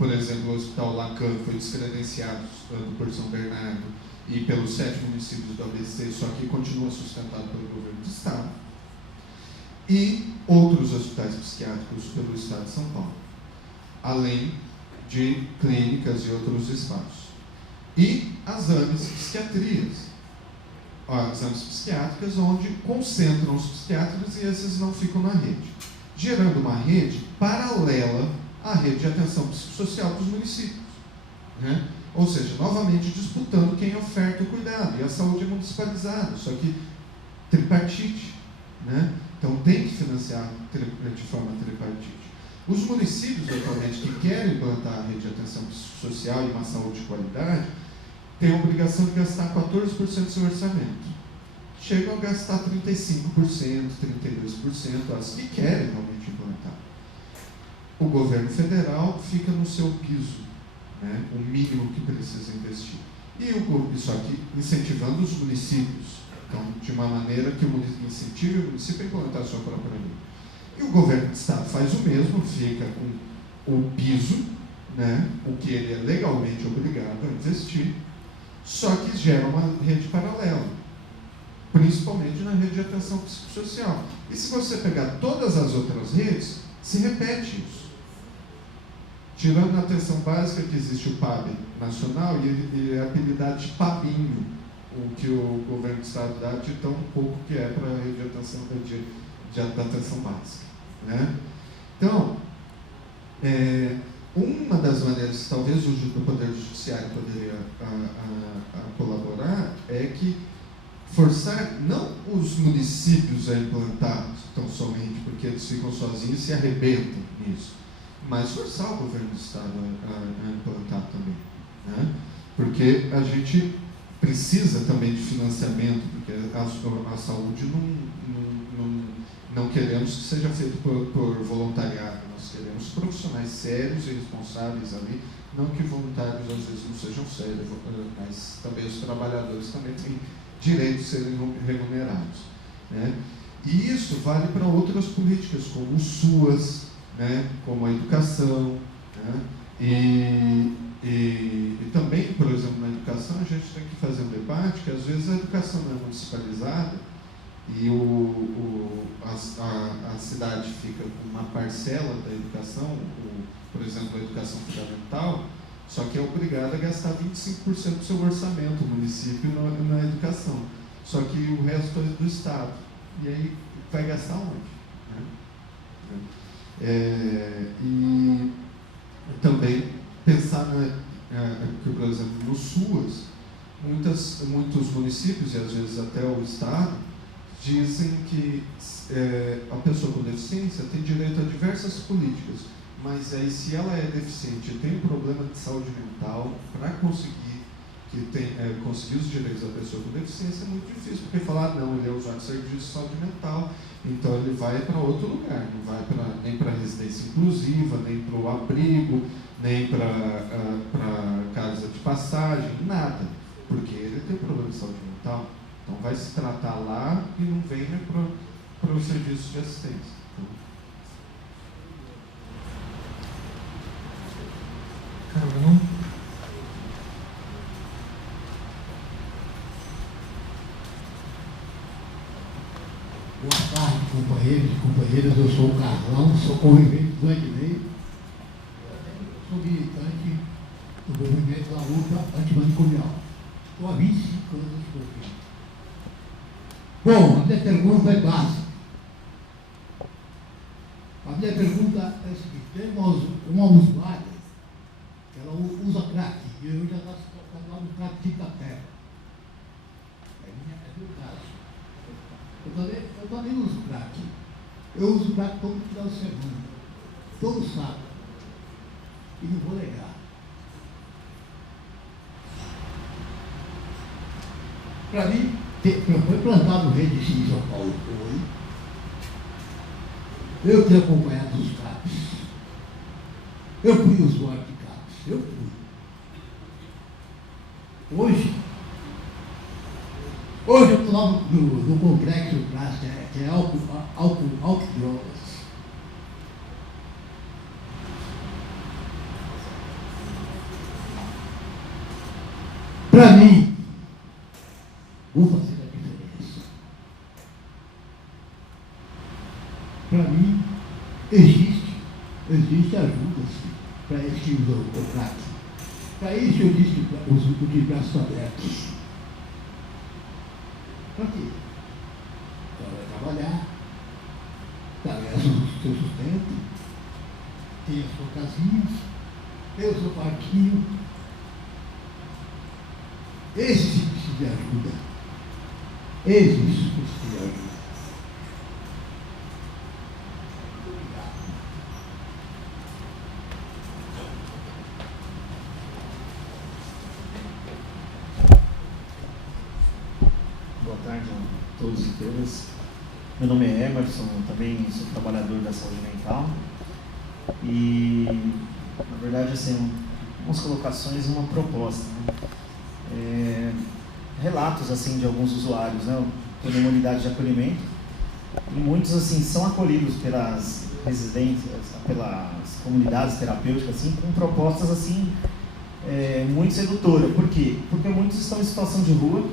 por exemplo, o Hospital Lacan foi descredenciado por São Bernardo e pelos 7 municípios do ABC, só que continua sustentado pelo governo do Estado, e outros hospitais psiquiátricos pelo Estado de São Paulo, além de clínicas e outros espaços. E as AMES psiquiatrias, as AMES psiquiátricas, onde concentram os psiquiatras e esses não ficam na rede, gerando uma rede paralela à rede de atenção psicossocial dos municípios, né? Ou seja, novamente disputando quem oferta o cuidado, e a saúde é municipalizada, só que tripartite, né? Então tem que financiar de forma tripartite. Os municípios, atualmente, que querem implantar a rede de atenção psicossocial e uma saúde de qualidade, têm a obrigação de gastar 14% do seu orçamento. Chegam a gastar 35%, 32%, as que querem realmente implantar. O governo federal fica no seu piso, né, o mínimo que precisa investir. E isso aqui incentivando os municípios, então, de uma maneira que incentive o município a implantar a sua própria lei. E o governo do Estado faz o mesmo, fica com o piso, né, o que ele é legalmente obrigado a investir, só que gera uma rede paralela, principalmente na rede de atenção psicossocial. E se você pegar todas as outras redes, se repete isso. Tirando a atenção básica, que existe o PAB nacional, e ele é apelidado de PABinho, o que o governo do Estado dá de tão pouco que é para a rede de atenção, de atenção básica, né? Então, uma das maneiras que talvez o Poder Judiciário poderia colaborar é que forçar não os municípios a implantar tão somente, porque eles ficam sozinhos e se arrebentam nisso, mas forçar o governo do Estado a implantar também, né? Porque a gente precisa também de financiamento, porque a saúde não queremos que seja feito por voluntariado, nós queremos profissionais sérios e responsáveis ali, não que voluntários às vezes não sejam sérios, mas também os trabalhadores também têm direito de serem remunerados, né? E isso vale para outras políticas, como o SUAS, né, como a educação, né? E também, por exemplo, na educação, a gente tem que fazer um debate que às vezes a educação não é municipalizada e a cidade fica com uma parcela da educação, por exemplo, a educação fundamental, só que é obrigada a gastar 25% do seu orçamento, o município, na educação. Só que o resto é do Estado. E aí vai gastar onde? Né? E também pensar, que, por exemplo, no SUAS, muitos municípios, e às vezes até o Estado, dizem que a pessoa com deficiência tem direito a diversas políticas, mas aí se ela é deficiente e tem um problema de saúde mental, para conseguir os direitos da pessoa com deficiência é muito difícil, porque falar, não, ele é usuário de serviço de saúde mental, então ele vai para outro lugar, não vai nem para residência inclusiva, nem para o abrigo, nem para casa de passagem, nada, porque ele tem problema de saúde mental, então vai se tratar lá e não vem para o serviço de assistência. Carolina? Boa tarde, companheiros e companheiras. Eu sou o Carlão, sou convivente do Ednei. Sou militante do movimento da luta antimanicomial. Estou há 25 anos aqui. Bom, a minha pergunta é básica. A minha pergunta é a seguinte: temos uma usuária que ela usa crack, e eu já estou lá no crack de terra. É meu caso. Eu também uso crack. Eu uso crack todo final de semana, todo sábado. E não vou negar. Para mim, foi plantado rede em São Paulo. Eu tenho acompanhado os CAPs. Eu fui usuário de CAPs. Eu fui. Hoje eu estou lá no complexo que é álcool e drogas. para mim, vou fazer a diferença. Para mim, existe ajuda para esse o Para isso eu disse os de braços abertos. Para quê? Ela vai trabalhar, trabalhar o seu sustento, tem a sua casinha, tem o seu parquinho. Esse sim precisa de ajuda. Esse precisa de ajuda. Boa tarde a todos e todas. Meu nome é Emerson, também sou trabalhador da saúde mental. E, na verdade, assim, algumas colocações e uma proposta, né? Relatos assim de alguns usuários, né? Eu tenho uma unidade de acolhimento e muitos assim são acolhidos pelas residências, pelas comunidades terapêuticas, assim, com propostas assim muito sedutoras. Por quê? Porque muitos estão em situação de rua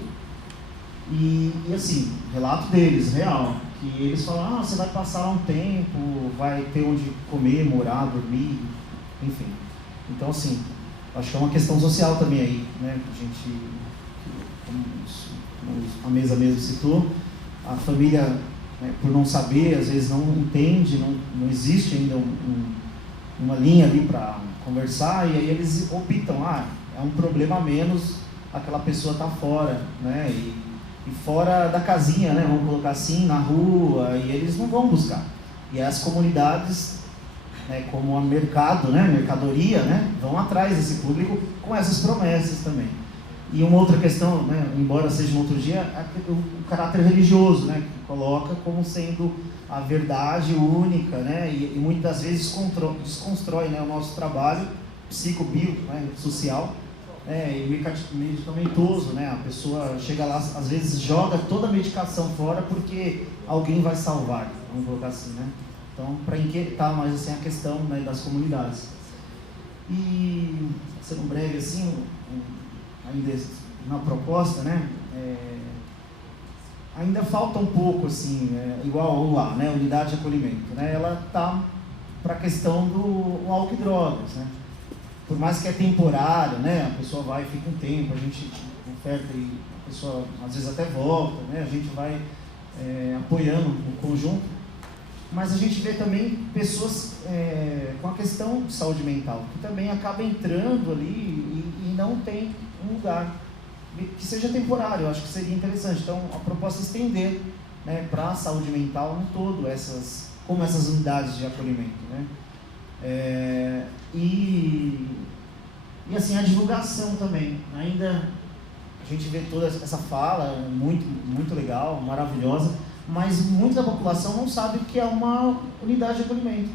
e assim, relato deles, real, que eles falam, você vai passar lá um tempo, vai ter onde comer, morar, dormir, enfim. Então assim, acho que é uma questão social também aí, né? A gente, como a mesa mesmo citou, a família, né, por não saber, às vezes não entende, não existe ainda uma linha ali para conversar, e aí eles optam, é um problema a menos, aquela pessoa está fora, né? E fora da casinha, né? Vamos colocar assim, na rua, e eles não vão buscar. E as comunidades, né, como o mercado, né, mercadoria, né, vão atrás desse público com essas promessas também. E uma outra questão, né, embora seja uma outro dia, é o caráter religioso, né, que coloca como sendo a verdade única, né, e muitas vezes desconstrói, né, o nosso trabalho psicobio, né, social, e medicamentoso, né, a pessoa chega lá, às vezes joga toda a medicação fora porque alguém vai salvar, vamos colocar assim, né. Então, para inquietar mais assim, a questão, né, das comunidades. E, sendo breve assim, ainda na proposta, né, ainda falta um pouco, assim, igual lá, né, unidade de acolhimento, né, ela está para a questão do álcool e drogas, né. Por mais que é temporário, né, a pessoa vai e fica um tempo, a gente oferta e a pessoa às vezes até volta, né, a gente vai apoiando o conjunto. Mas a gente vê também pessoas com a questão de saúde mental, que também acaba entrando ali e não tem um lugar que seja temporário. Eu acho que seria interessante. Então, a proposta é estender, né, para a saúde mental no todo, como essas unidades de acolhimento, né? E assim, a divulgação também. Ainda a gente vê toda essa fala, muito, muito legal, maravilhosa, mas muita da população não sabe o que é uma unidade de acolhimento.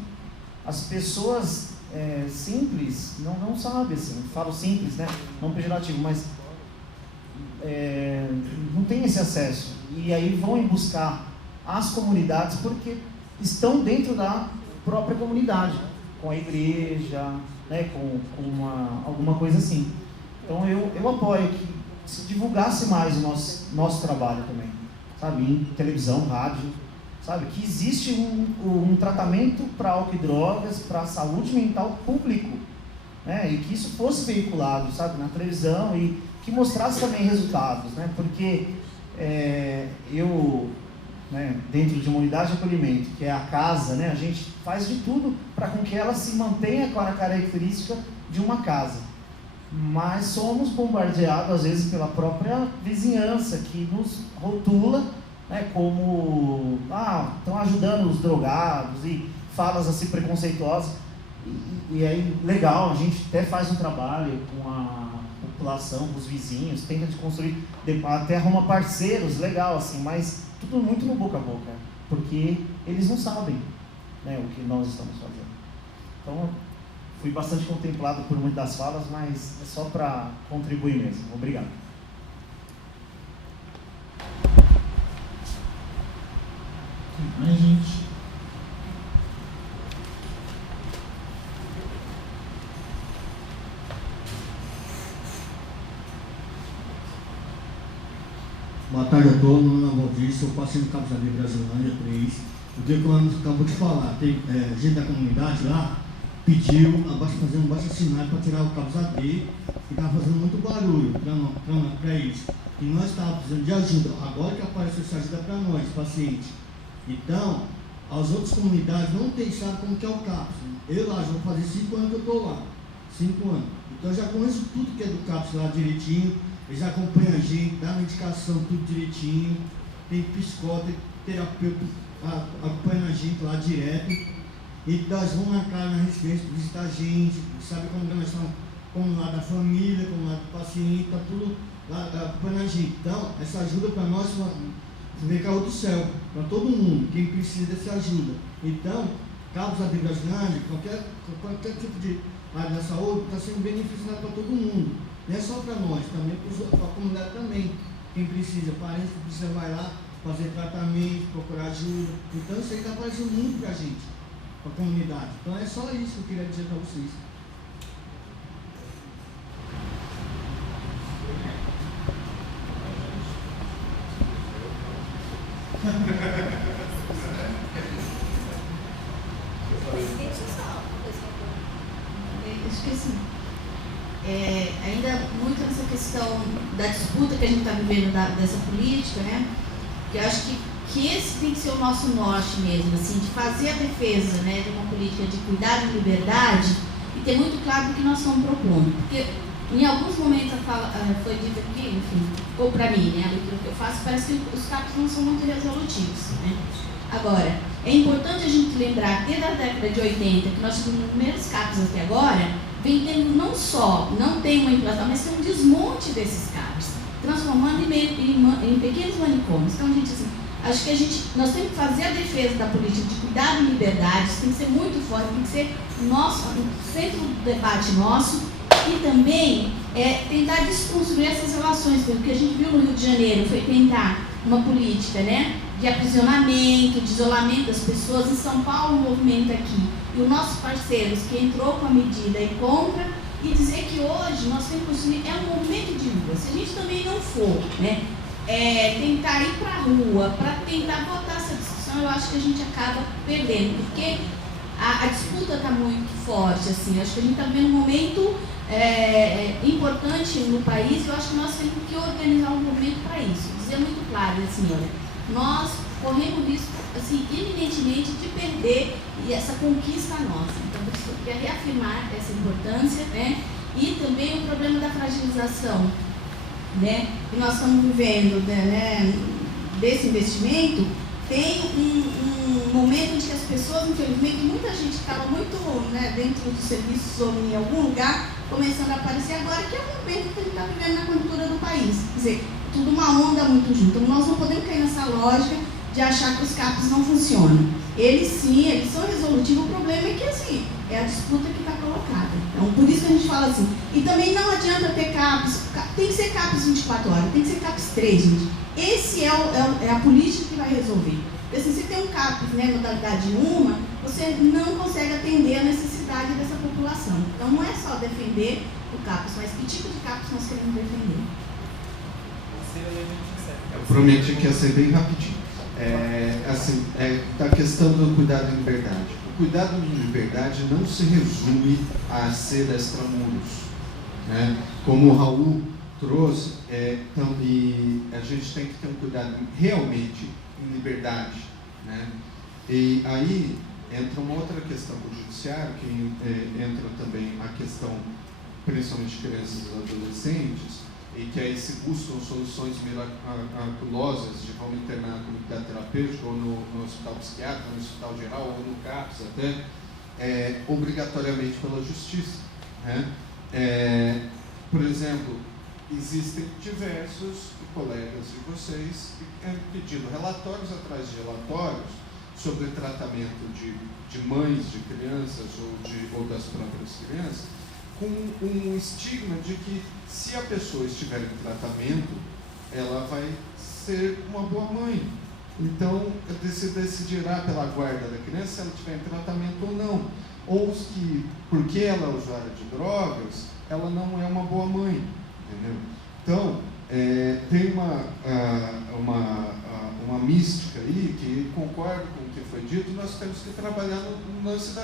As pessoas simples não sabem, assim, falo simples, né? Não pejorativo, mas não tem esse acesso. E aí vão em buscar as comunidades porque estão dentro da própria comunidade, com a igreja, né? com alguma coisa assim. Então eu apoio que se divulgasse mais o nosso trabalho também, sabe, em televisão, rádio, sabe, que existe um tratamento para álcool e drogas, para saúde mental público, né, e que isso fosse veiculado, sabe, na televisão e que mostrasse também resultados, né, porque né, dentro de uma unidade de acolhimento, que é a casa, né, a gente faz de tudo para com que ela se mantenha com a característica de uma casa. Mas somos bombardeados, às vezes, pela própria vizinhança, que nos rotula, né, como, estão ajudando os drogados, e falas assim preconceituosas. E aí, legal, a gente até faz um trabalho com a população, com os vizinhos, tenta construir, até arruma parceiros, legal, assim, mas tudo muito no boca a boca, porque eles não sabem, né, o que nós estamos fazendo. Então, fui bastante contemplado por muitas das falas, mas é só para contribuir mesmo. Obrigado. Tem mais gente? Boa tarde a todos, meu nome é Valdir, eu passei no Cabo Saber Brasilândia 3. O que o Ana acabou de falar, tem gente da comunidade lá pediu fazer um baixo assinado para tirar o Cabo Saber, que estava fazendo muito barulho para eles. E nós estávamos precisando de ajuda, agora que apareceu essa ajuda para nós, pacientes. Então, as outras comunidades não sabem como que é o CAPS. Eu lá, já vou fazer 5 anos que eu estou lá, 5 anos. Então eu já conheço tudo que é do CAPS lá direitinho, eles acompanham a gente, dá medicação tudo direitinho, tem psicólogo, tem terapeuta acompanhando a gente lá direto. E nós vamos marcar na residência, visitar a gente, sabe como nós estamos, como lá da família, como lá do paciente, está tudo lá acompanhando a gente. Então, essa ajuda para nós vem caiu do céu, para todo mundo, quem precisa dessa ajuda. Então, Cabo Saber Brasilândia, qualquer tipo de área da saúde, está sendo beneficiado para todo mundo. Não é só para nós, também para a comunidade também. Quem precisa, parente que precisa, vai lá fazer tratamento, procurar ajuda. Então, isso aí está aparecendo muito para a gente, para a comunidade. Então, é só isso que eu queria dizer para vocês. Acho que assim, ainda muito nessa questão da disputa que a gente está vivendo dessa política, né? Que eu acho que esse tem que ser o nosso norte mesmo, assim, de fazer a defesa, né, de uma política de cuidado e liberdade e ter muito claro o que nós estamos propondo. Porque em alguns momentos foi dito aqui, enfim, ou para mim, né, a leitura que eu faço, parece que os CAPs não são muito resolutivos, né? Agora, é importante a gente lembrar que desde a década de 80, que nós tivemos os primeiros CAPs até agora, vem tendo não tem uma implantação, mas tem um desmonte desses CAPs, transformando em pequenos manicômios. Então, gente, assim, acho que nós temos que fazer a defesa da política de cuidado e liberdade, isso tem que ser muito forte, tem que ser o centro do debate nosso, e também tentar desconstruir essas relações, porque o que a gente viu no Rio de Janeiro foi tentar uma política, né, de aprisionamento, de isolamento das pessoas. Em São Paulo, o movimento aqui, e os nossos parceiros que entrou com a medida e contra, e dizer que hoje nós temos que construir, um movimento de rua. Se a gente também não for, né, tentar ir para a rua, para tentar botar essa discussão, eu acho que a gente acaba perdendo, porque a disputa está muito forte, assim. Acho que a gente está vivendo um momento importante no país, e eu acho que nós temos que organizar um movimento para isso. Dizer muito claro, assim, olha, nós corremos risco, assim, iminentemente de perder essa conquista nossa. Então, eu queria reafirmar essa importância, né? E também o problema da fragilização, né, que nós estamos vivendo, né, desse investimento. Tem um momento em que as pessoas, infelizmente, muita gente estava muito, né, dentro dos serviços ou em algum lugar, começando a aparecer agora, que é o momento que a gente está vivendo na conjuntura do país. Quer dizer, tudo uma onda muito junto. Então, nós não podemos cair nessa lógica de achar que os CAPs não funcionam. Eles sim, eles são resolutivos. O problema é que, assim, é a disputa que está colocada. Então, por isso que a gente fala assim. E também não adianta ter CAPs, tem que ser CAPs 24 horas, tem que ser CAPs 3, gente. Esse é a política que vai resolver. Porque se você tem um CAPs, né, modalidade 1, você não consegue atender a necessidade dessa população. Então, não é só defender o CAPs, mas que tipo de CAPs nós queremos defender. Eu prometi que ia ser bem rapidinho. Da questão do cuidado em liberdade. O cuidado em liberdade não se resume a ser extramuros, né? Como o Raul trouxe, e a gente tem que ter um cuidado realmente em liberdade, né? E aí entra uma outra questão do judiciário, que entra também a questão, principalmente de crianças e adolescentes, e que aí se buscam soluções miraculosas de vamos internar na comunidade terapêutica, ou no hospital psiquiátrico, no hospital geral, ou no CAPS até, obrigatoriamente pela justiça, né? Por exemplo, existem diversos colegas de vocês pedindo relatórios atrás de relatórios sobre tratamento de mães de crianças ou das próprias crianças, com um estigma de que se a pessoa estiver em tratamento, ela vai ser uma boa mãe. Então, se decidirá pela guarda da criança se ela estiver em tratamento ou não. Ou que, porque ela é usuária de drogas, ela não é uma boa mãe. Entendeu? Então, tem uma mística aí que concordo com o que foi dito. Nós temos que trabalhar no lance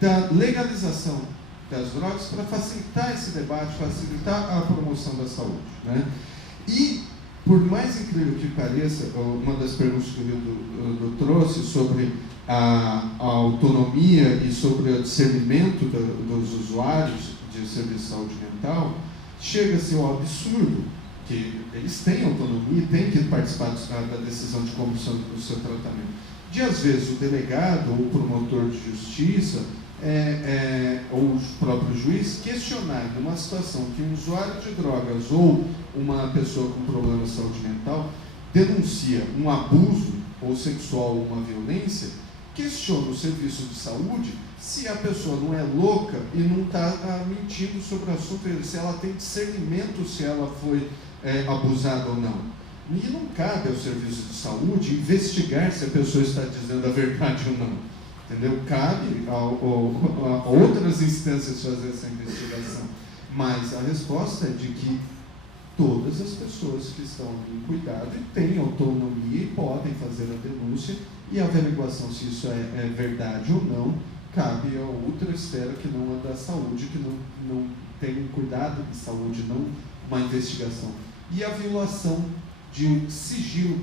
da legalização das drogas para facilitar esse debate, facilitar a promoção da saúde, né? E, por mais incrível que pareça, uma das perguntas que o Rildo trouxe sobre a autonomia e sobre o discernimento dos usuários de serviço de saúde mental, chega-se ao absurdo que eles têm autonomia e têm que participar da decisão de condução do seu tratamento. De, às vezes, o delegado ou o promotor de justiça ou o próprio juiz questionar numa situação que um usuário de drogas ou uma pessoa com problema de saúde mental denuncia um abuso ou sexual ou uma violência, questiona o serviço de saúde se a pessoa não é louca e não está mentindo sobre o assunto, se ela tem discernimento se ela foi abusada ou não. E não cabe ao serviço de saúde investigar se a pessoa está dizendo a verdade ou não. Entendeu? Cabe a outras instâncias fazer essa investigação. Mas a resposta é de que todas as pessoas que estão em cuidado têm autonomia e podem fazer a denúncia, e a averiguação se isso é verdade ou não cabe a outra esfera que não é da saúde, que não tem um cuidado de saúde, não uma investigação. E a violação de sigilo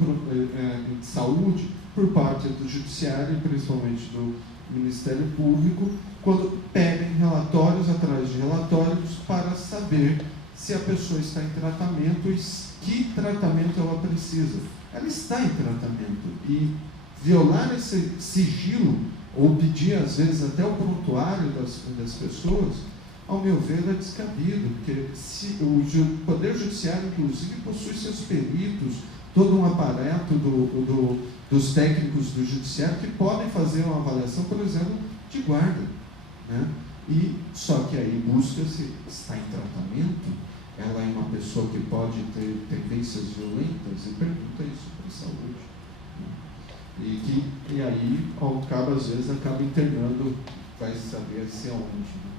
de saúde por parte do Judiciário, principalmente do Ministério Público, quando pedem relatórios atrás de relatórios para saber se a pessoa está em tratamento e que tratamento ela precisa. Ela está em tratamento e violar esse sigilo ou pedir, às vezes, até o prontuário das pessoas, ao meu ver, é descabido, porque o Poder Judiciário, inclusive, possui seus peritos, todo um aparato dos técnicos do Judiciário que podem fazer uma avaliação, por exemplo, de guarda, né? E só que aí busca-se, está em tratamento, ela é uma pessoa que pode ter tendências violentas, e pergunta isso para a saúde, né? E aí, às vezes, acaba internando, vai saber se aonde, né?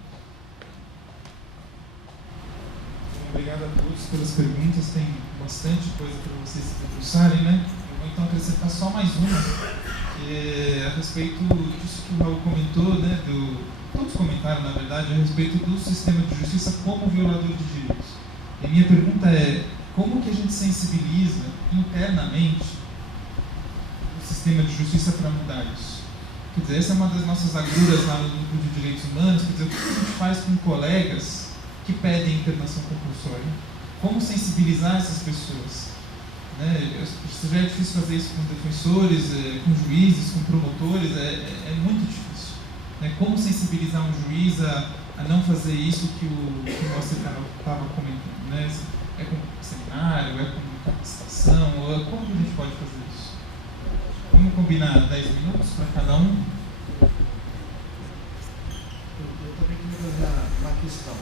Obrigado a todos pelas perguntas, tem bastante coisa para vocês se debruçarem, né? Eu vou então acrescentar só mais uma, que é a respeito disso que o Raul comentou, né? Todos comentaram, na verdade, a respeito do sistema de justiça como violador de direitos. E a minha pergunta é, como que a gente sensibiliza internamente o sistema de justiça para mudar isso? Quer dizer, essa é uma das nossas agruras lá no grupo de direitos humanos, quer dizer, o que a gente faz com colegas que pedem internação compulsória? Como sensibilizar essas pessoas? Né? Já é difícil fazer isso com defensores, com juízes, com promotores, é muito difícil. Né? Como sensibilizar um juiz a não fazer isso que você estava comentando? Né? É com seminário, é com capacitação, como que a gente pode fazer isso? Vamos combinar 10 minutos para cada um? Eu também queria fazer uma questão.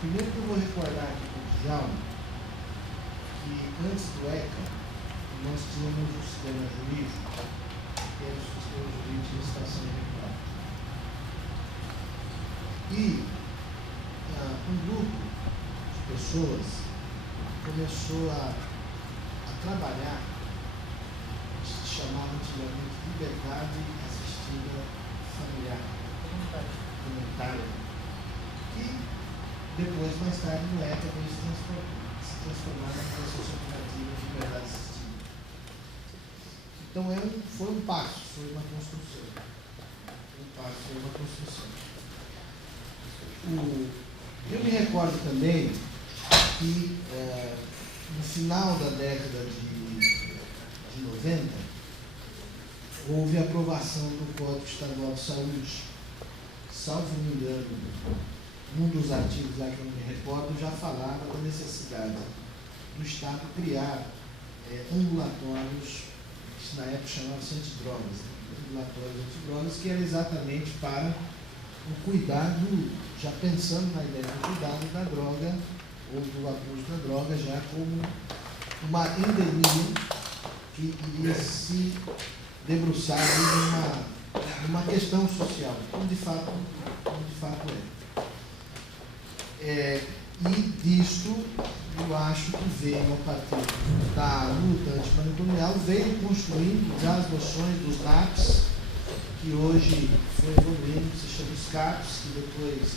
Primeiro que eu vou recordar aqui com o Djalma que antes do ECA nós tínhamos o sistema jurídico, que era o sistema jurídico de licitação irregular. E um grupo de pessoas começou a trabalhar, se chamava antigamente liberdade assistida familiar, comunitária, que depois, mais tarde, no ECA veio se transformar na Associação Cooperativa de Liberdade Assistida. Então, foi um passo, foi uma construção. Eu me recordo também que, no final da década de 90, houve a aprovação do Código Estadual de Saúde. Salvo me engano, um dos artigos lá que eu me recordo já falava da necessidade do Estado criar ambulatórios, que na época chamavam-se antidrogas, ambulatórios antidrogas, que era exatamente para o cuidado, já pensando na ideia do cuidado da droga ou do abuso da droga, já como uma endemia que iria se debruçar numa questão social, como de fato é. E disto, eu acho que veio, a partir da luta antimanicomial, veio construindo já as noções dos NAPs, que hoje foi evoluindo, se chama os CAPs, que depois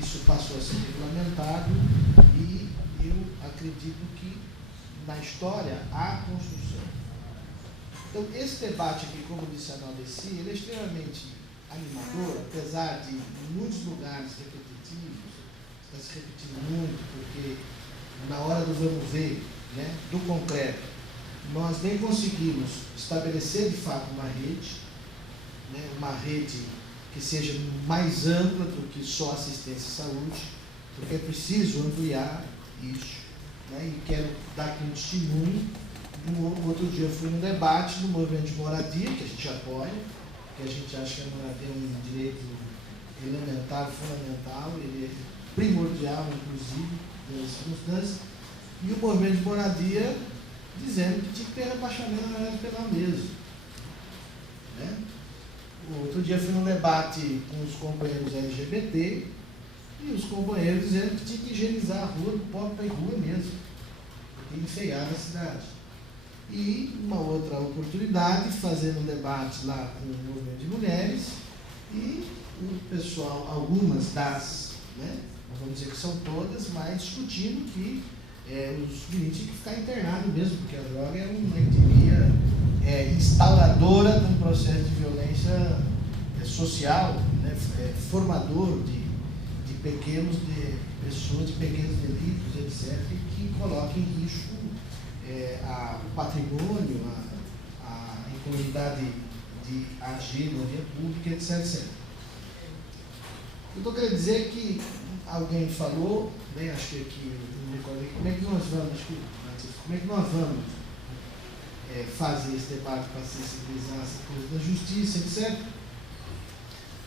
isso passou a ser regulamentado, e eu acredito que na história há construção. Então, esse debate aqui, como disse a Naldeci, ele é extremamente animador, apesar de em muitos lugares repetitivos, está se repetindo muito, porque na hora do vamos ver, né, do concreto, nós nem conseguimos estabelecer de fato uma rede, né, uma rede que seja mais ampla do que só assistência à saúde, porque é preciso ampliar isso, né, e quero dar aqui um testemunho. No outro dia eu fui num debate no movimento de moradia, que a gente apoia, que a gente acha que a moradia é um direito elementar, fundamental, ele é primordial, inclusive, das circunstâncias, e o movimento de moradia dizendo que tinha que ter rebaixamento na área penal mesmo. Né? O outro dia fui num debate com os companheiros LGBT, e os companheiros dizendo que tinha que higienizar a rua do pobre para ir rua mesmo, porque enfeiava a cidade. E uma outra oportunidade, fazendo um debate lá com o movimento de mulheres, e o pessoal, algumas das, né, não vamos dizer que são todas, mas discutindo que os meninos tinham que ficar internados mesmo, porque a droga é uma epidemia instauradora de um processo de violência social, né, formador de pessoas de pequenos delitos, etc., que coloca em risco o patrimônio, a incomunidade de agir na via pública, etc., etc. Eu estou querendo dizer que alguém falou, né, acho que aqui, não me recordo aqui, como é que nós vamos fazer esse debate para sensibilizar essa coisa da justiça, etc.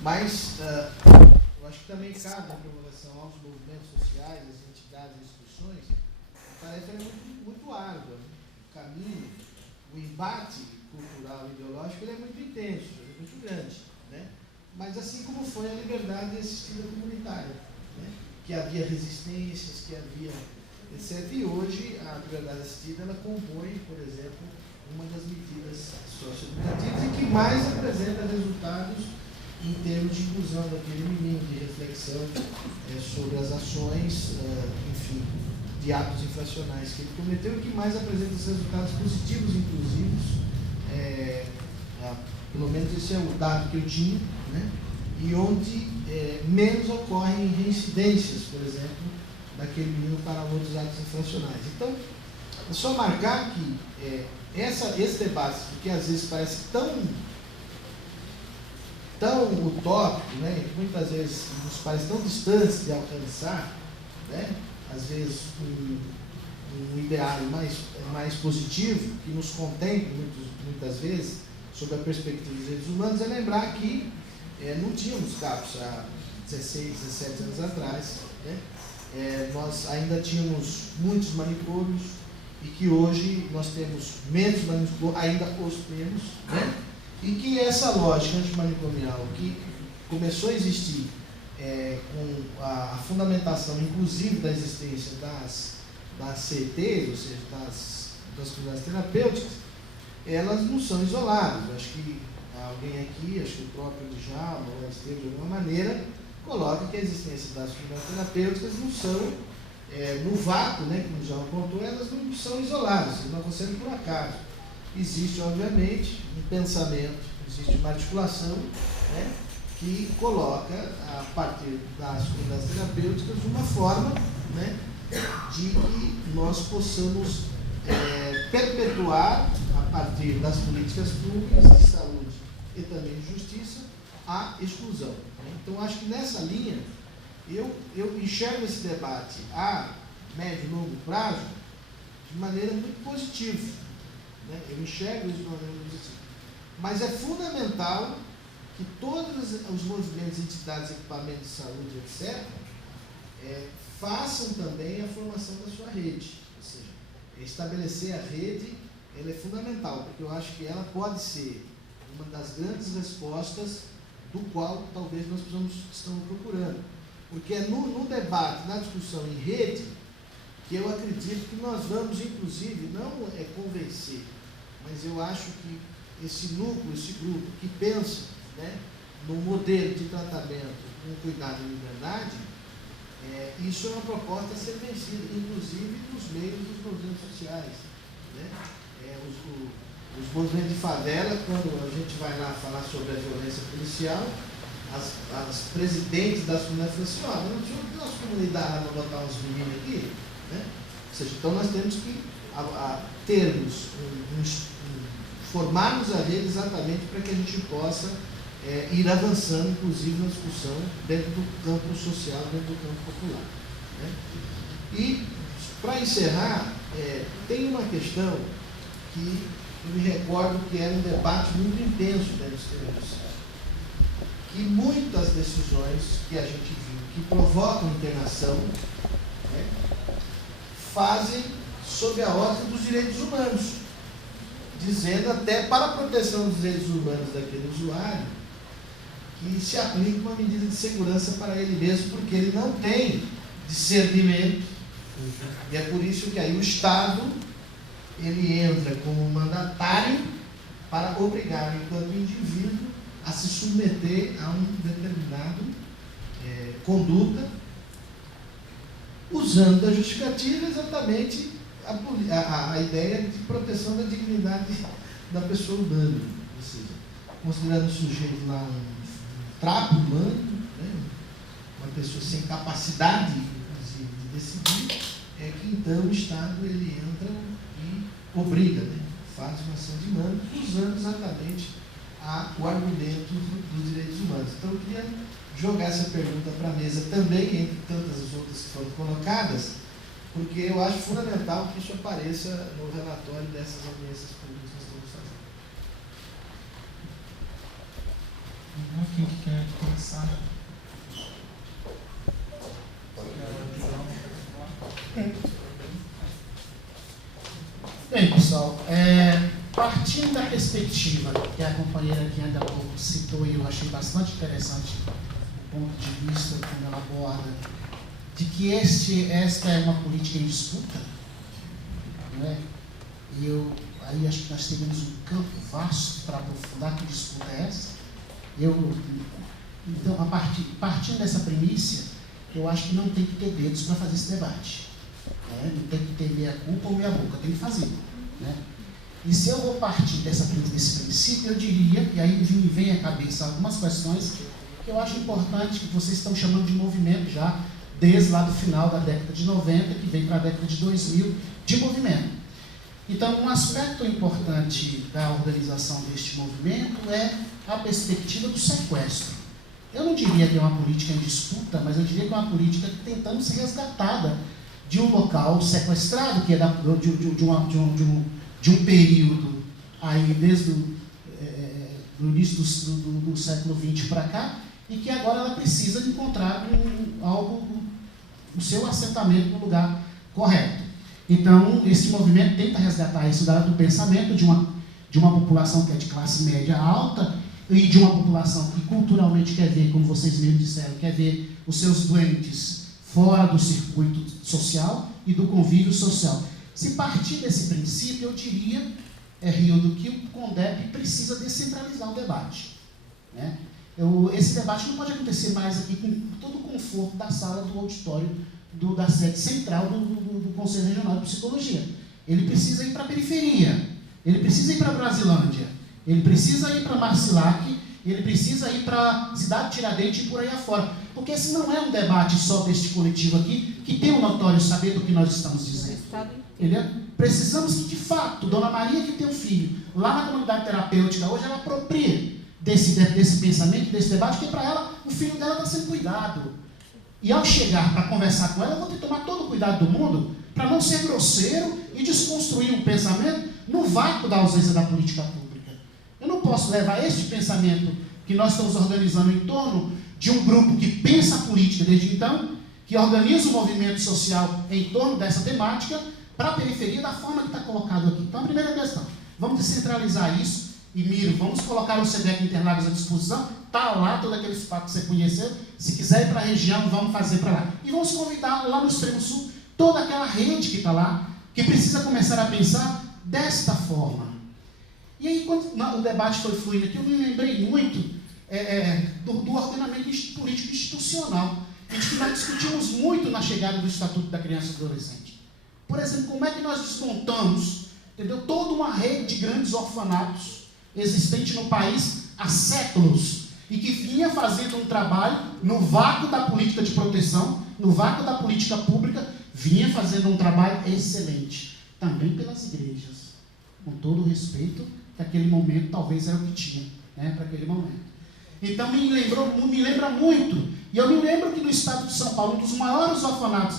Mas eu acho que também cabe a provocação aos movimentos sociais, às entidades e instituições, a tarefa é muito árdua. O caminho, o embate cultural e ideológico, ele é muito intenso, ele é muito grande, né? Mas assim como foi a liberdade assistida comunitária, né? Que havia resistências, que havia etc. E hoje a liberdade assistida ela compõe, por exemplo, uma das medidas socioeducativas e que mais apresenta resultados em termos de inclusão daquele menino, de reflexão sobre as ações, enfim, de atos infracionais que ele cometeu, e que mais apresenta os resultados positivos, inclusivos, pelo menos esse é o dado que eu tinha, né? E onde menos ocorrem reincidências, por exemplo, daquele menino para outros atos infracionais. Então, é só marcar que esse debate, que às vezes parece tão utópico, né, que muitas vezes nos parece tão distante de alcançar, né, às vezes um ideário mais positivo, que nos contemple muitas vezes sobre a perspectiva dos direitos humanos, é lembrar que não tínhamos CAPs há 16, 17 anos atrás, né? Nós ainda tínhamos muitos manicômios e que hoje nós temos menos manicômios, ainda os temos, né? E que essa lógica antimanicomial que começou a existir com a fundamentação, inclusive, da existência das CETs, ou seja, das comunidades terapêuticas, elas não são isoladas. Eu acho que alguém aqui, acho que o próprio Djalma, ou Estevam, de alguma maneira, coloca que a existência das comunidades terapêuticas não são, no vácuo, né, como o Djalma contou, elas não são isoladas, elas não acontecem por acaso. Existe, obviamente, um pensamento, existe uma articulação, né, que coloca, a partir das comunidades terapêuticas, uma forma, né, de que nós possamos perpetuar, a partir das políticas públicas de saúde e também de justiça, a exclusão. Então, acho que nessa linha, eu enxergo esse debate a médio e longo prazo de maneira muito positiva. Né? Eu enxergo isso de maneira muito positiva. Mas é fundamental que todos os movimentos, entidades, equipamentos de saúde, etc., façam também a formação da sua rede. Ou seja, estabelecer a rede, ela é fundamental, porque eu acho que ela pode ser uma das grandes respostas do qual talvez nós estamos procurando. porque é no debate, na discussão em rede, que eu acredito que nós vamos, inclusive, não convencer, mas eu acho que esse núcleo, esse grupo que pensa, né, no modelo de tratamento com cuidado e liberdade, isso é uma proposta a ser vencida, inclusive nos meios dos movimentos sociais. Né? Os movimentos de favela, quando a gente vai lá falar sobre a violência policial, as presidentes das comunidades falam assim, não tinha que nossa comunidade não botar uns meninos aqui, né? Ou seja, então nós temos que termos, formarmos a rede exatamente para que a gente possa ir avançando, inclusive na discussão dentro do campo social, dentro do campo popular. Né? E, para encerrar, tem uma questão que eu me recordo que era um debate muito intenso dentro dos termos, que muitas decisões que a gente viu que provocam internação, né, fazem sob a ótica dos direitos humanos, dizendo até para a proteção dos direitos humanos daquele usuário que se aplique uma medida de segurança para ele mesmo, porque ele não tem discernimento, e é por isso que aí o Estado ele entra como mandatário para obrigar, enquanto indivíduo, a se submeter a um determinado conduta, usando da justificativa exatamente a ideia de proteção da dignidade da pessoa humana, ou seja, considerando o sujeito lá um trapo humano, né, uma pessoa sem capacidade, inclusive, de decidir, que então o Estado ele entra e obriga, né, faz uma ação de mando, usando exatamente o argumento dos direitos humanos. Então eu queria jogar essa pergunta para a mesa também, entre tantas outras que foram colocadas, porque eu acho fundamental que isso apareça no relatório dessas audiências públicas que nós estamos fazendo. Quem que quer começar? Bem, pessoal, partindo da perspectiva que a companheira aqui ainda há pouco citou, e eu achei bastante interessante o ponto de vista quando ela aborda, de que esta é uma política em disputa, né? E aí acho que nós teremos um campo vasto para aprofundar que disputa é essa. Então, partindo dessa premissa, eu acho que não tem que ter dedos para fazer esse debate. Né? Não tem que ter meia culpa ou meia boca, tem que fazer. Né? E se eu vou partir desse princípio, eu diria, e aí me vem à cabeça algumas questões que eu acho importante, que vocês estão chamando de movimento já, desde lá do final da década de 90, que vem para a década de 2000, de movimento. Então, um aspecto importante da organização deste movimento é a perspectiva do sequestro. Eu não diria que é uma política em disputa, mas eu diria que é uma política tentando ser resgatada de um local sequestrado, que é de um período aí desde o início do século XX para cá, e que agora ela precisa de encontrar o seu assentamento no lugar correto. Então, esse movimento tenta resgatar isso do pensamento de uma população que é de classe média alta e de uma população que culturalmente quer ver, como vocês mesmos disseram, quer ver os seus doentes fora do circuito social e do convívio social. Se partir desse princípio, eu diria, Rildo, que o CONDEP precisa descentralizar o debate. Né? Esse debate não pode acontecer mais aqui com todo o conforto da sala do auditório da sede central do Conselho Regional de Psicologia. Ele precisa ir para a periferia, ele precisa ir para a Brasilândia, ele precisa ir para Marcilac, ele precisa ir para a cidade de Tiradentes e por aí afora. Porque esse não é um debate só deste coletivo aqui, que tem um notório saber do que nós estamos dizendo. Precisamos que, de fato, Dona Maria, que tem um filho lá na comunidade terapêutica hoje, ela aproprie desse pensamento, desse debate, que para ela, o filho dela está sendo cuidado. E ao chegar para conversar com ela, eu vou ter que tomar todo o cuidado do mundo para não ser grosseiro e desconstruir um pensamento no vácuo da ausência da política pública. Eu não posso levar este pensamento que nós estamos organizando em torno de um grupo que pensa a política desde então, que organiza o movimento social em torno dessa temática, para a periferia da forma que está colocado aqui. Então, a primeira questão, vamos descentralizar isso, e Miro, vamos colocar o SEDEC Interlagos à disposição Está lá todo aquele espaço que você conheceu. Se quiser ir para a região, vamos fazer para lá. E vamos convidar lá no extremo sul toda aquela rede que está lá, que precisa começar a pensar desta forma. E aí, quando o debate foi fluindo aqui, eu me lembrei muito do ordenamento político institucional, de que nós discutimos muito na chegada do Estatuto da Criança e do Adolescente. Por exemplo, como é que nós desmontamos, entendeu, toda uma rede de grandes orfanatos existente no país há séculos, e que vinha fazendo um trabalho no vácuo da política de proteção, no vácuo da política pública, vinha fazendo um trabalho excelente, também pelas igrejas, com todo o respeito que aquele momento talvez era o que tinha, né, para aquele momento. Então me lembra muito, e eu me lembro que no estado de São Paulo, um dos maiores orfanatos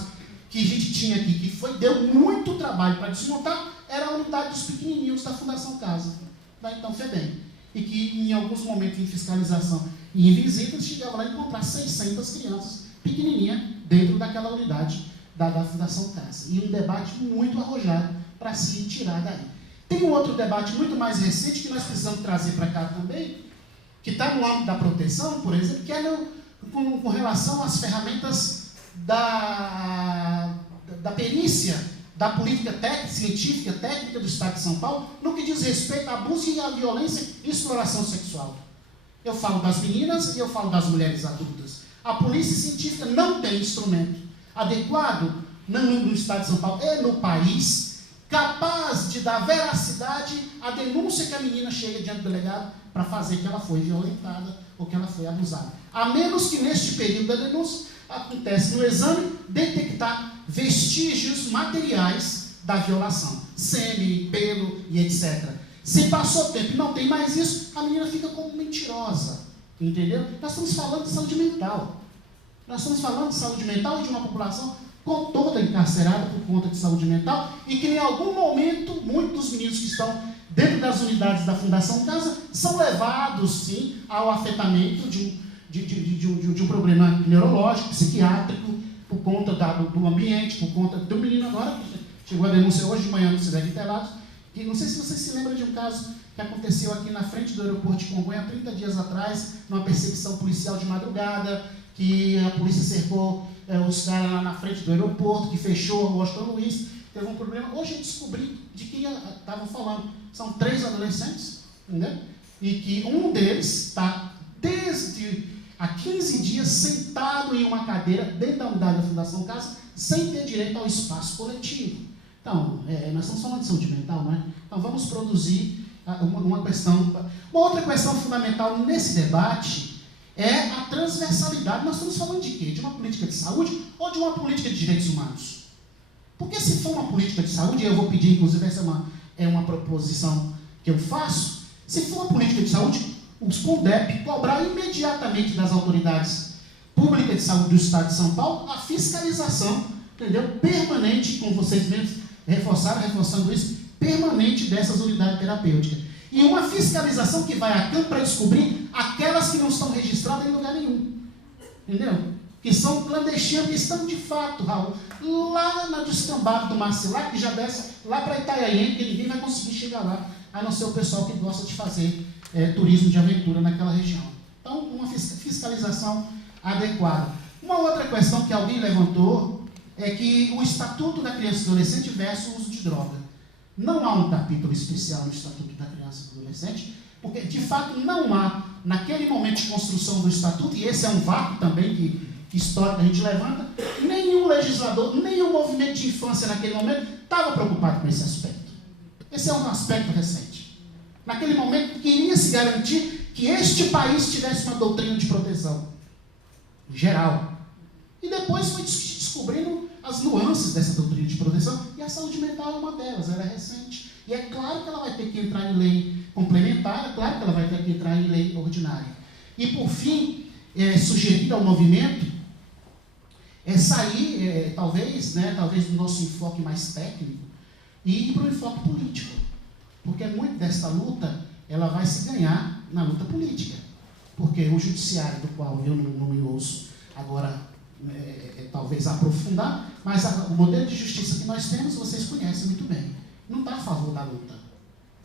que a gente tinha aqui, que deu muito trabalho para desmontar, era a unidade dos pequenininhos da Fundação Casa, da então FEBEM. E que em alguns momentos em fiscalização e em visitas, chegava lá e encontrar 600 crianças pequenininhas dentro daquela unidade da Fundação Casa. E um debate muito arrojado para se tirar daí. Tem um outro debate muito mais recente que nós precisamos trazer para cá também, que está no âmbito da proteção, por exemplo, que é com relação às ferramentas da perícia, da política científica, técnica do Estado de São Paulo, no que diz respeito a abuso e a violência e exploração sexual. Eu falo das meninas e eu falo das mulheres adultas. A polícia científica não tem instrumento adequado no Estado de São Paulo e no país, capaz de dar veracidade à denúncia que a menina chega diante do delegado para fazer que ela foi violentada ou que ela foi abusada. A menos que neste período da denúncia acontece no exame detectar vestígios materiais da violação, sêmen, pelo e etc. Se passou tempo e não tem mais isso, a menina fica como mentirosa, entendeu? Nós estamos falando de saúde mental. Nós estamos falando de saúde mental e de uma população toda encarcerada por conta de saúde mental e que em algum momento, muitos dos meninos que estão dentro das unidades da Fundação Casa são levados, sim, ao afetamento de um problema neurológico, psiquiátrico, por conta do ambiente, por conta do menino agora, que chegou a denúncia hoje de manhã no Cidade Interlagos, que não sei se vocês se lembram de um caso que aconteceu aqui na frente do aeroporto de Congonha, há 30 dias atrás, numa perseguição policial de madrugada, que a polícia cercou os caras lá na frente do aeroporto, que fechou o Washington Luiz, teve um problema. Hoje eu descobri de quem estavam falando. São 3 adolescentes, entendeu? E que um deles está desde há 15 dias sentado em uma cadeira dentro da unidade da Fundação Casa, sem ter direito ao espaço coletivo. Então, nós estamos falando de saúde mental, não é? Então vamos produzir uma questão. Uma outra questão fundamental nesse debate é a transversalidade. Nós estamos falando de quê? De uma política de saúde ou de uma política de direitos humanos? Porque se for uma política de saúde, e eu vou pedir, inclusive, essa é uma proposição que eu faço, se for uma política de saúde, os CONDEP cobrar imediatamente das autoridades públicas de saúde do Estado de São Paulo a fiscalização, entendeu, permanente, como vocês mesmos reforçando isso, permanente dessas unidades terapêuticas. E uma fiscalização que vai a campo para descobrir aquelas que não estão registradas em lugar nenhum. Entendeu? Que são clandestinas, que estão de fato, Raul, lá na descambada do Macilar, que já desce lá para Itanhaém, que ninguém vai conseguir chegar lá, a não ser o pessoal que gosta de fazer turismo de aventura naquela região. Então, uma fiscalização adequada. Uma outra questão que alguém levantou é que o Estatuto da Criança e Adolescente versus o uso de droga. Não há um capítulo especial no Estatuto da Criança e Adolescente, porque, de fato, não há, naquele momento de construção do Estatuto, e esse é um vácuo também que histórico a gente levanta, nenhum legislador, nenhum movimento de infância naquele momento estava preocupado com esse aspecto. Esse é um aspecto recente. Naquele momento, queria se garantir que este país tivesse uma doutrina de proteção geral. E depois foi descobrindo as nuances dessa doutrina de proteção, e a saúde mental é uma delas, ela é recente. E é claro que ela vai ter que entrar em lei complementar, é claro que ela vai ter que entrar em lei ordinária. E, por fim, sugerir ao movimento sair, talvez do nosso enfoque mais técnico e ir para o enfoque político. Porque muito desta luta, ela vai se ganhar na luta política. Porque o judiciário, do qual eu não me ouço agora, talvez aprofundar, mas o modelo de justiça que nós temos, vocês conhecem muito bem. Não está a favor da luta.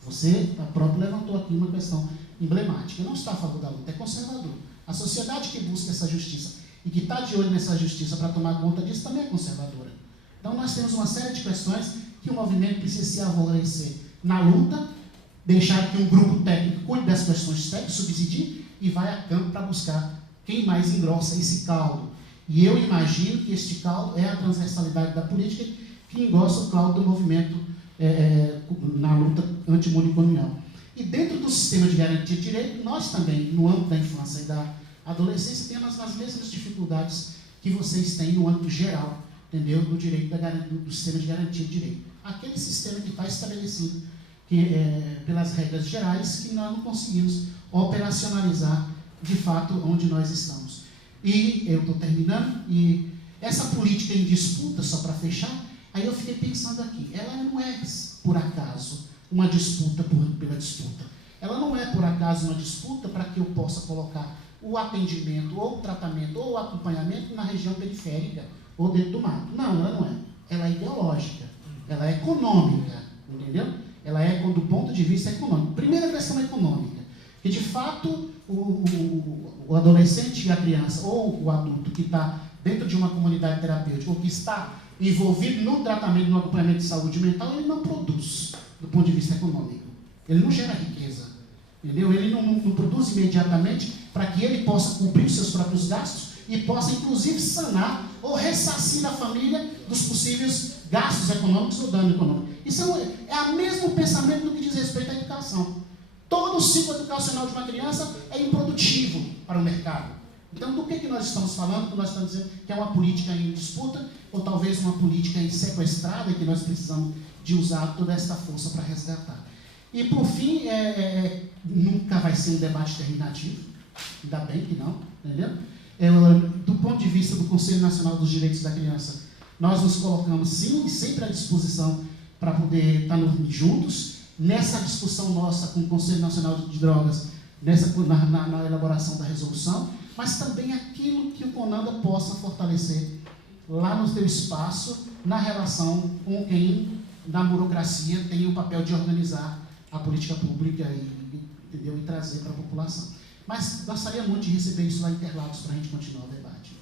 Você próprio levantou aqui uma questão emblemática. Eu não estou a favor da luta, é conservador. A sociedade que busca essa justiça e que está de olho nessa justiça para tomar conta disso também é conservadora. Então nós temos uma série de questões que o movimento precisa se arvorecer na luta, deixar que um grupo técnico cuide das questões técnicas, subsidie e vai a campo para buscar quem mais engrossa esse caldo. E eu imagino que este caldo é a transversalidade da política que engrossa o caldo do movimento na luta antimanicomial. E dentro do sistema de garantia de direito, nós também, no âmbito da infância e da adolescência, temos as mesmas dificuldades que vocês têm no âmbito geral, entendeu? Do direito do sistema de garantia de direito. Aquele sistema que está estabelecido pelas regras gerais que nós não conseguimos operacionalizar de fato onde nós estamos. E eu estou terminando, e essa política em disputa, só para fechar, aí eu fiquei pensando aqui, ela não é por acaso uma disputa pela disputa. Ela não é por acaso uma disputa para que eu possa colocar o atendimento, ou o tratamento, ou o acompanhamento na região periférica, ou dentro do mato. Não, ela não é. Ela é ideológica, ela é econômica, entendeu? Ela é do ponto de vista econômico. Primeira questão econômica, que de fato o adolescente e a criança, ou o adulto que está dentro de uma comunidade terapêutica, ou que está envolvido no tratamento, no acompanhamento de saúde mental, ele não produz do ponto de vista econômico. Ele não gera riqueza, entendeu? Ele não produz imediatamente para que ele possa cumprir os seus próprios gastos e possa, inclusive, sanar ou ressarcir a família dos possíveis gastos econômicos ou dano econômico. Isso é o mesmo pensamento no que diz respeito à educação. Todo o ciclo educacional de uma criança é improdutivo para o mercado. Então, do que nós estamos falando? Que nós estamos dizendo que é uma política em disputa, ou talvez uma política em sequestrada, e que nós precisamos de usar toda essa força para resgatar. E, por fim, nunca vai ser um debate terminativo, ainda bem que não, entendeu? Do ponto de vista do Conselho Nacional dos Direitos da Criança, nós nos colocamos, sim, sempre à disposição para poder estar juntos, nessa discussão nossa com o Conselho Nacional de Drogas, na elaboração da resolução, mas também aquilo que o CONANDA possa fortalecer lá no seu espaço, na relação com quem, na burocracia, tem o papel de organizar a política pública e trazer para a população. Mas gostaria muito de receber isso lá em Interlagos para a gente continuar o debate.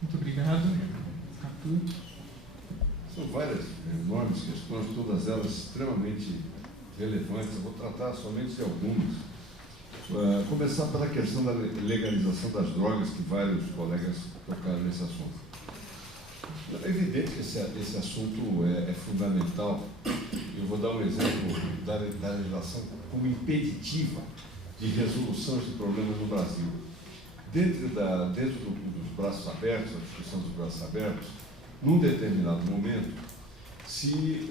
Muito obrigado. Arthur. São várias enormes questões, todas elas extremamente relevantes. Eu vou tratar somente de algumas. Começar pela questão da legalização das drogas, que vários colegas tocaram nesse assunto. É evidente que esse assunto é fundamental. Eu vou dar um exemplo da legislação como impeditiva de resolução de problemas no Brasil. Dentro dos braços abertos, a discussão dos braços abertos, num determinado momento, se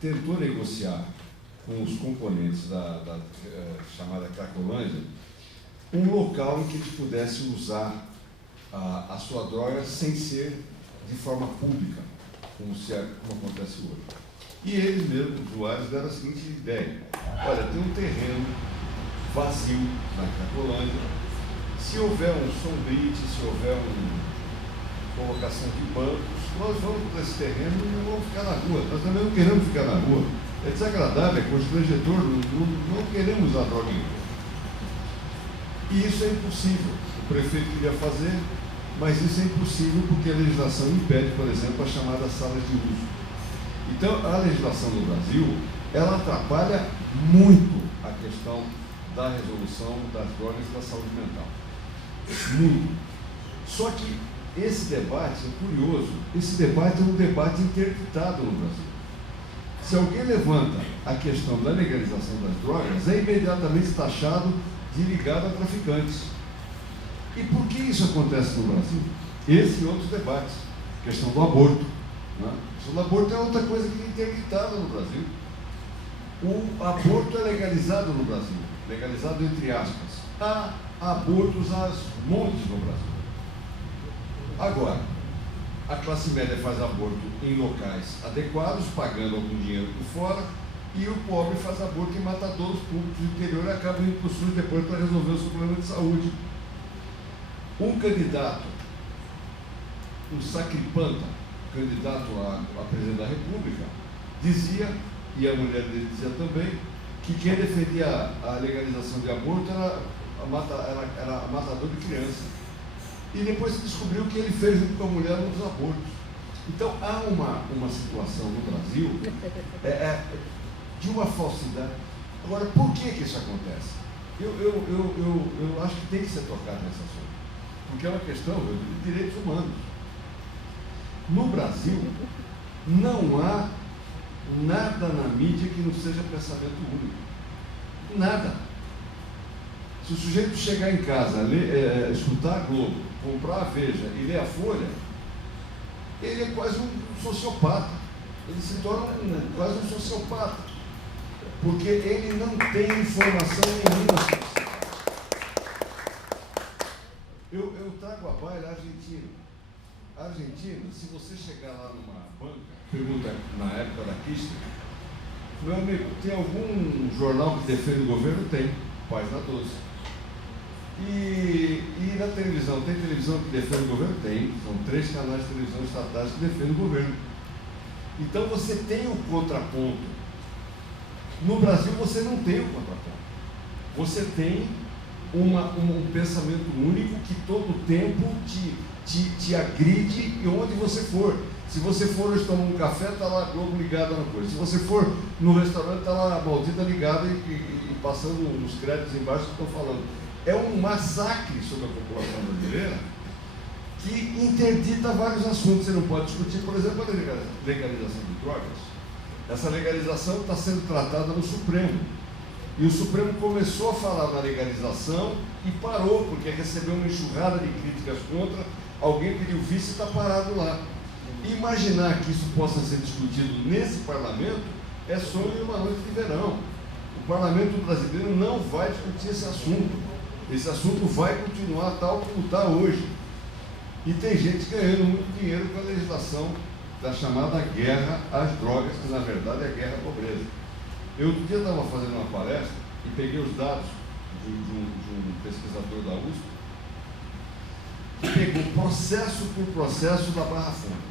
tentou negociar com os componentes da chamada Cracolândia um local em que eles pudessem usar a sua droga sem ser de forma pública, como acontece hoje. E eles mesmos, os usuários, deram a seguinte ideia: olha, tem um terreno vazio na Cracolândia, se houver um sombrite, se houver uma colocação de bancos, nós vamos para esse terreno e não vamos ficar na rua. Nós também não queremos ficar na rua. É desagradável, é constrangedor, não queremos usar droga em rua. E isso é impossível. O prefeito queria fazer, mas isso é impossível porque a legislação impede, por exemplo, a chamada sala de uso. Então, a legislação do Brasil, ela atrapalha muito a questão da resolução das drogas e da saúde mental. Muito. Só que esse debate é curioso. Esse debate é um debate interditado no Brasil. Se alguém levanta a questão da legalização das drogas, é imediatamente taxado de ligado a traficantes. E por que isso acontece no Brasil? Esse e outros debates. A questão do aborto. Né? A questão do aborto é outra coisa que é interditada no Brasil. O aborto é legalizado no Brasil. Legalizado entre aspas. Há abortos aos montes no Brasil. Agora, a classe média faz aborto em locais adequados, pagando algum dinheiro por fora, e o pobre faz aborto em matadouros públicos do interior e acaba indo para o SUS depois para resolver o seu problema de saúde. Um candidato, um Sacripanta, candidato a presidente da República, dizia, e a mulher dele dizia também, que quem defendia a legalização de aborto era matador de criança. E depois se descobriu que ele fez junto com a mulher um dos abortos. Então há uma situação no Brasil de uma falsidade. Agora, por que isso acontece? Eu acho que tem que ser tocado nesse assunto, porque é uma questão de direitos humanos. No Brasil, não há nada na mídia que não seja pensamento único. Nada. Se o sujeito chegar em casa, escutar a Globo, comprar a Veja e ler a Folha, ele é quase um sociopata. Ele se torna quase um sociopata, porque ele não tem informação nenhuma sobre isso. Eu trago a baila a Argentina. A Argentina, se você chegar lá numa banca, pergunta na época da Kirchner, meu amigo, tem algum jornal que defende o governo? Tem, página 12. E na televisão, tem televisão que defende o governo? Tem, são 3 canais de televisão estatais que defendem o governo. Então você tem o contraponto. No Brasil você não tem o contraponto. Você tem um pensamento único que todo tempo te agride e onde você for. Se você for hoje tomar um café, está lá a Globo ligada na coisa. Se você for no restaurante, está lá a maldita ligada e passando nos créditos embaixo que estão falando. É um massacre sobre a população brasileira que interdita vários assuntos. Você não pode discutir, por exemplo, a legalização de drogas. Essa legalização está sendo tratada no Supremo. E o Supremo começou a falar na legalização e parou, porque recebeu uma enxurrada de críticas contra. Alguém pediu vice e está parado lá. Imaginar que isso possa ser discutido nesse parlamento é sonho de uma noite de verão. O parlamento brasileiro não vai discutir esse assunto. Esse assunto vai continuar tal como está hoje. E tem gente ganhando muito dinheiro com a legislação da chamada guerra às drogas, que na verdade é a guerra à pobreza. Eu outro dia estava fazendo uma palestra e peguei os dados de um pesquisador da USP, que pegou processo por processo da Barra Funda.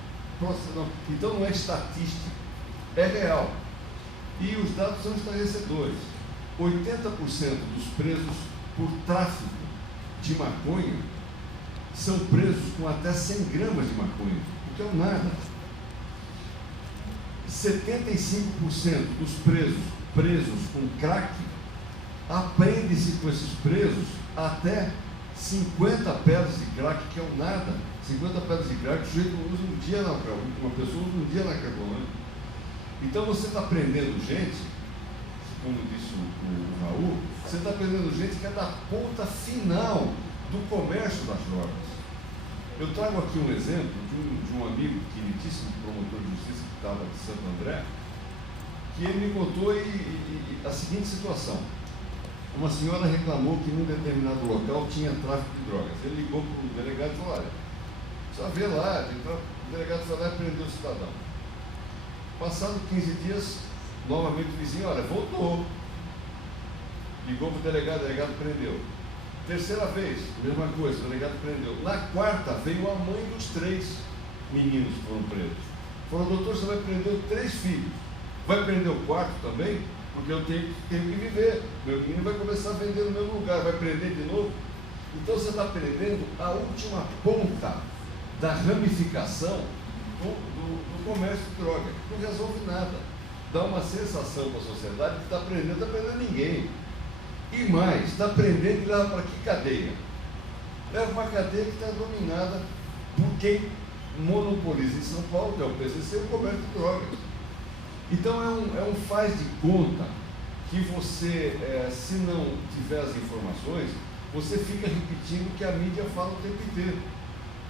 Então não é estatística, é real. E os dados são esclarecedores. 80% dos presos por tráfico de maconha são presos com até 100 gramas de maconha, o que é nada. 75% dos presos com crack, aprende-se com esses presos até 50 pedras de crack, que é o nada. 50 pedras de crack, o sujeito usa um dia uma pessoa usa um dia na Cracolândia. Então você está prendendo gente, como disse o Raul, você está prendendo gente que é da ponta final do comércio das drogas. Eu trago aqui um exemplo de um amigo queridíssimo, promotor de justiça que estava de Santo André, que ele me contou a seguinte situação. Uma senhora reclamou que em um determinado local tinha tráfico de drogas. Ele ligou para o delegado e falou, olha, precisa ver lá. O delegado foi lá e prendeu o cidadão. Passado 15 dias, novamente o vizinho, olha, voltou. Ligou para o delegado prendeu. Terceira vez, mesma coisa, o delegado prendeu. Na quarta, veio a mãe dos 3 meninos que foram presos. Falou, doutor, você vai prender 3 filhos. Vai prender o quarto também? Porque eu tenho que viver. Meu menino vai começar a vender no mesmo lugar, vai prender de novo. Então você está prendendo a última ponta da ramificação do comércio de droga. Não resolve nada. Dá uma sensação para a sociedade que está prendendo ninguém. E mais, está prendendo e leva para que cadeia? Leva uma cadeia que está dominada por quem monopoliza em São Paulo, que é o PCC, o comércio de drogas. Então é um faz de conta que você, se não tiver as informações, você fica repetindo o que a mídia fala o tempo inteiro,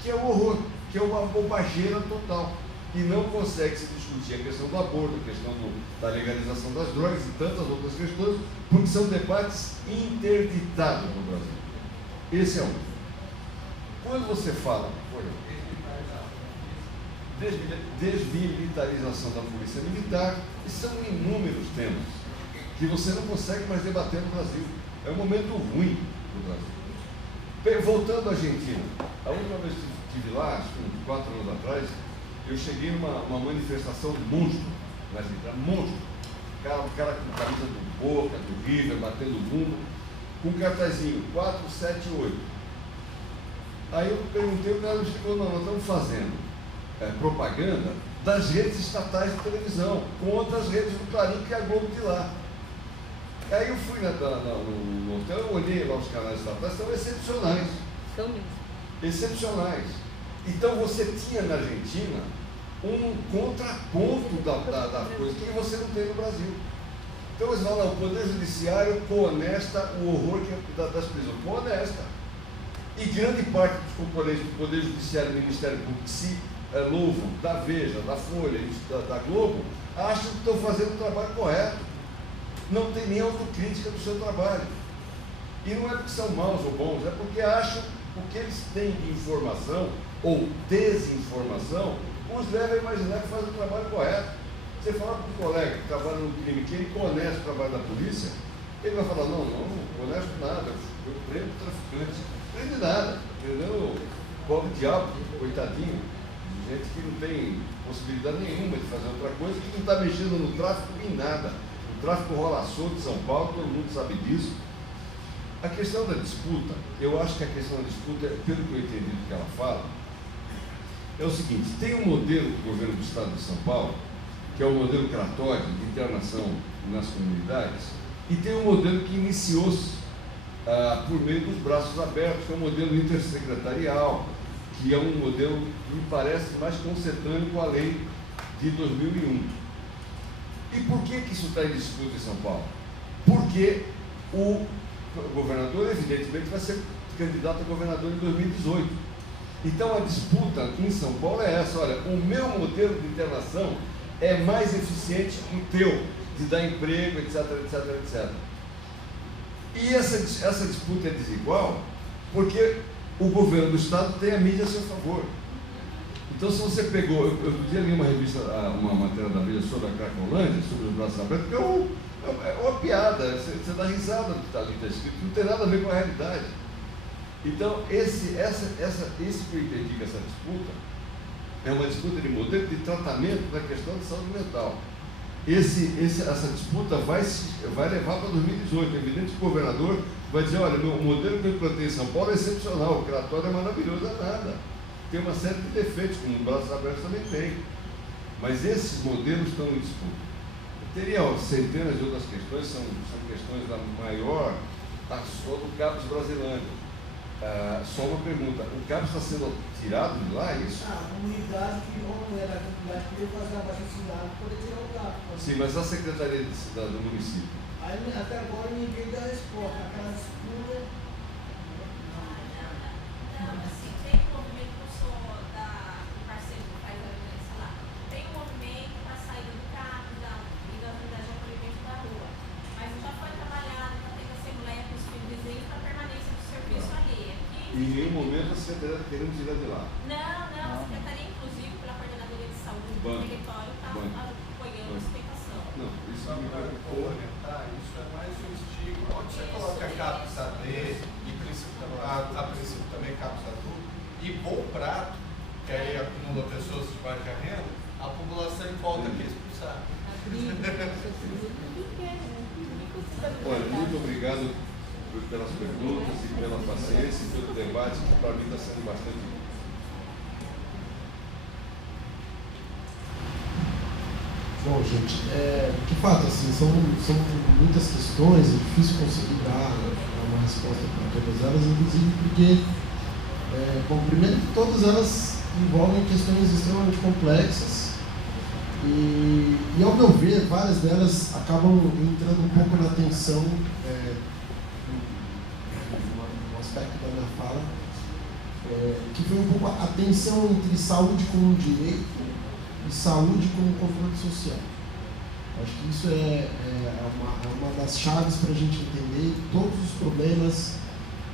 que é o horror, que é uma bobageira total. E não consegue se discutir a questão do aborto, a questão da legalização das drogas e tantas outras questões, porque são debates interditados no Brasil. Esse é um. Quando você fala desmilitarização da polícia militar, são inúmeros temas que você não consegue mais debater no Brasil. É um momento ruim do Brasil. Voltando à Argentina, a última vez que estive lá, acho que uns 4 anos atrás, eu cheguei numa manifestação monstro na Argentina, monstro. O cara com camisa do Boca, do River, batendo bumbo, com um cartazinho 478. Aí eu perguntei, o cara me explicou, não, nós estamos fazendo propaganda das redes estatais de televisão, contra as redes do Clarim, que é a Globo de lá. Aí eu fui no hotel, eu olhei lá os canais estatais, são excepcionais. São mesmo. Excepcionais. Então você tinha na Argentina um contraponto da coisa que você não tem no Brasil. Então você fala, o Poder Judiciário coonesta o horror das prisões. Coonesta. E grande parte dos componentes do Poder Judiciário e do Ministério Público que se louvam da Veja, da Folha e da Globo, acham que estão fazendo o trabalho correto. Não tem nem autocrítica do seu trabalho. E não é porque são maus ou bons, é porque acham o que eles têm de informação ou desinformação os leva a imaginar que faz o trabalho correto. Você fala para um colega que trabalha no crime, que ele conhece o trabalho da polícia, ele vai falar, não conheço nada, eu prendo traficante. Não prende nada, prendendo o pobre diabo, coitadinho, gente que não tem possibilidade nenhuma de fazer outra coisa, que não está mexendo no tráfico em nada. O tráfico rola solto em São Paulo, todo mundo sabe disso. A questão da disputa, eu acho que a questão da disputa, pelo que eu entendi do que ela fala, é o seguinte, tem um modelo do governo do Estado de São Paulo, que é o modelo Cratóide, de internação nas comunidades, e tem um modelo que iniciou-se por meio dos braços abertos, que é um modelo intersecretarial, que é um modelo que me parece mais concetâneo com a lei de 2001. E por que isso está em disputa em São Paulo? Porque o governador, evidentemente, vai ser candidato a governador em 2018. Então a disputa em São Paulo é essa, olha, o meu modelo de internação é mais eficiente que o teu, de dar emprego, etc, etc, etc. E essa disputa é desigual porque o governo do Estado tem a mídia a seu favor. Então, se você pegou, eu li uma revista, uma matéria da mídia sobre a Cracolândia, sobre os braços abertos, que é uma piada, você dá risada do que está ali, está escrito, não tem nada a ver com a realidade. Então, isso que eu entendi que essa disputa é uma disputa de modelo de tratamento da questão de saúde mental. Essa disputa vai levar para 2018. É evidente que o governador vai dizer, olha, o modelo que eu implantei em São Paulo é excepcional, o Cratóide é maravilhoso, é nada. Tem uma série de defeitos, como o braços abertos também tem. Mas esses modelos estão em disputa. Teria centenas de outras questões, são questões da maior, só do CAPES brasileiro. Só uma pergunta, o CAPES está sendo tirado de lá, é isso? A comunidade que não era a comunidade que queria fazer abaixo-assinado para poder tirar o CAPES. Sim, mas a Secretaria de Cidade do município? Aí até agora ninguém dá resposta, aquela disputa. Não, assim, tem um movimento que eu sou do parceiro que faz a violência lá. Tem um movimento para a saída do CAPES e da unidade de acolhimento da rua. Mas já foi trabalhado, já teve assembleia com os vizinhos para a permanência do serviço ali. Em nenhum momento a Secretaria está querendo tirar de lá. Não, a Secretaria, inclusive, pela Coordenadoria de Saúde do território, está apoiando a explicação. Não, isso só me para preocupa. orientar, isso é mais um estigma. Onde você coloca CAPES AD, e a princípio também CAPES adulto, e bom prato, que aí acumula pessoas de baixa renda, a população em volta quer expulsar. Olha, muito obrigado pelas perguntas e pela paciência e pelo debate, que para mim está sendo bastante bom. Bom, gente, de fato, assim, são muitas questões, é difícil conseguir dar uma resposta para todas elas, inclusive porque, bom, primeiro que todas elas envolvem questões extremamente complexas e ao meu ver, várias delas acabam entrando um pouco na tensão, no aspecto da minha fala, que foi um pouco a tensão entre saúde como direito e saúde como controle social. Acho que isso é uma das chaves para a gente entender todos os problemas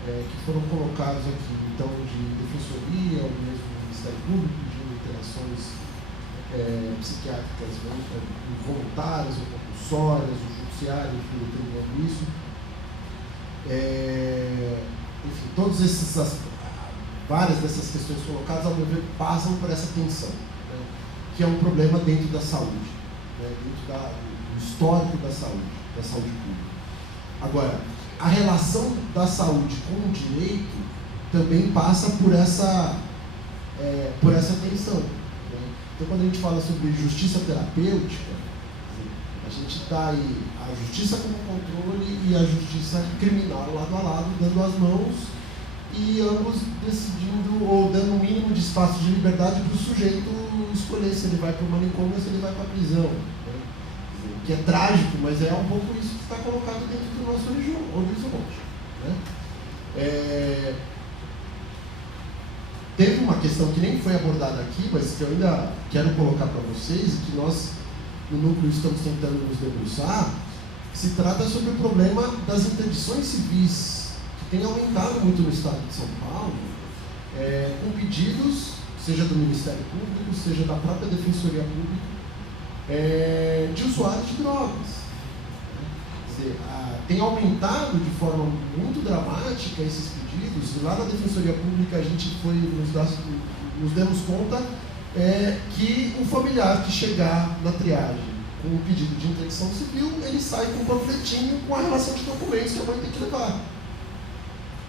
que foram colocados aqui, então de defensoria, ou mesmo do Ministério Público, de interações psiquiátricas voluntárias ou compulsórias, o judiciário, enfim, determinando isso. Enfim, várias dessas questões colocadas, ao meu ver, passam por essa tensão, que é um problema dentro da saúde, dentro do do histórico da saúde pública. Agora, a relação da saúde com o direito também passa por essa tensão. Né? Então, quando a gente fala sobre justiça terapêutica, a gente está aí a justiça como controle e a justiça criminal lado a lado, dando as mãos e ambos decidindo ou dando o mínimo de espaço de liberdade para o sujeito escolher se ele vai para o manicômio ou se ele vai para a prisão. Né? Que é trágico, mas é um pouco isso que está colocado dentro do nosso horizonte. Né? Teve uma questão que nem foi abordada aqui, mas que eu ainda quero colocar para vocês e que nós, no núcleo, estamos tentando nos debruçar, que se trata sobre o problema das interdições civis, que tem aumentado muito no estado de São Paulo, com pedidos, seja do Ministério Público, seja da própria Defensoria Pública, de usuários de drogas. Quer dizer, tem aumentado de forma muito dramática esses pedidos, e lá na Defensoria Pública a gente foi, nos demos conta que o familiar que chegar na triagem com o pedido de interdição civil, ele sai com um panfletinho com a relação de documentos que a mãe tem que levar.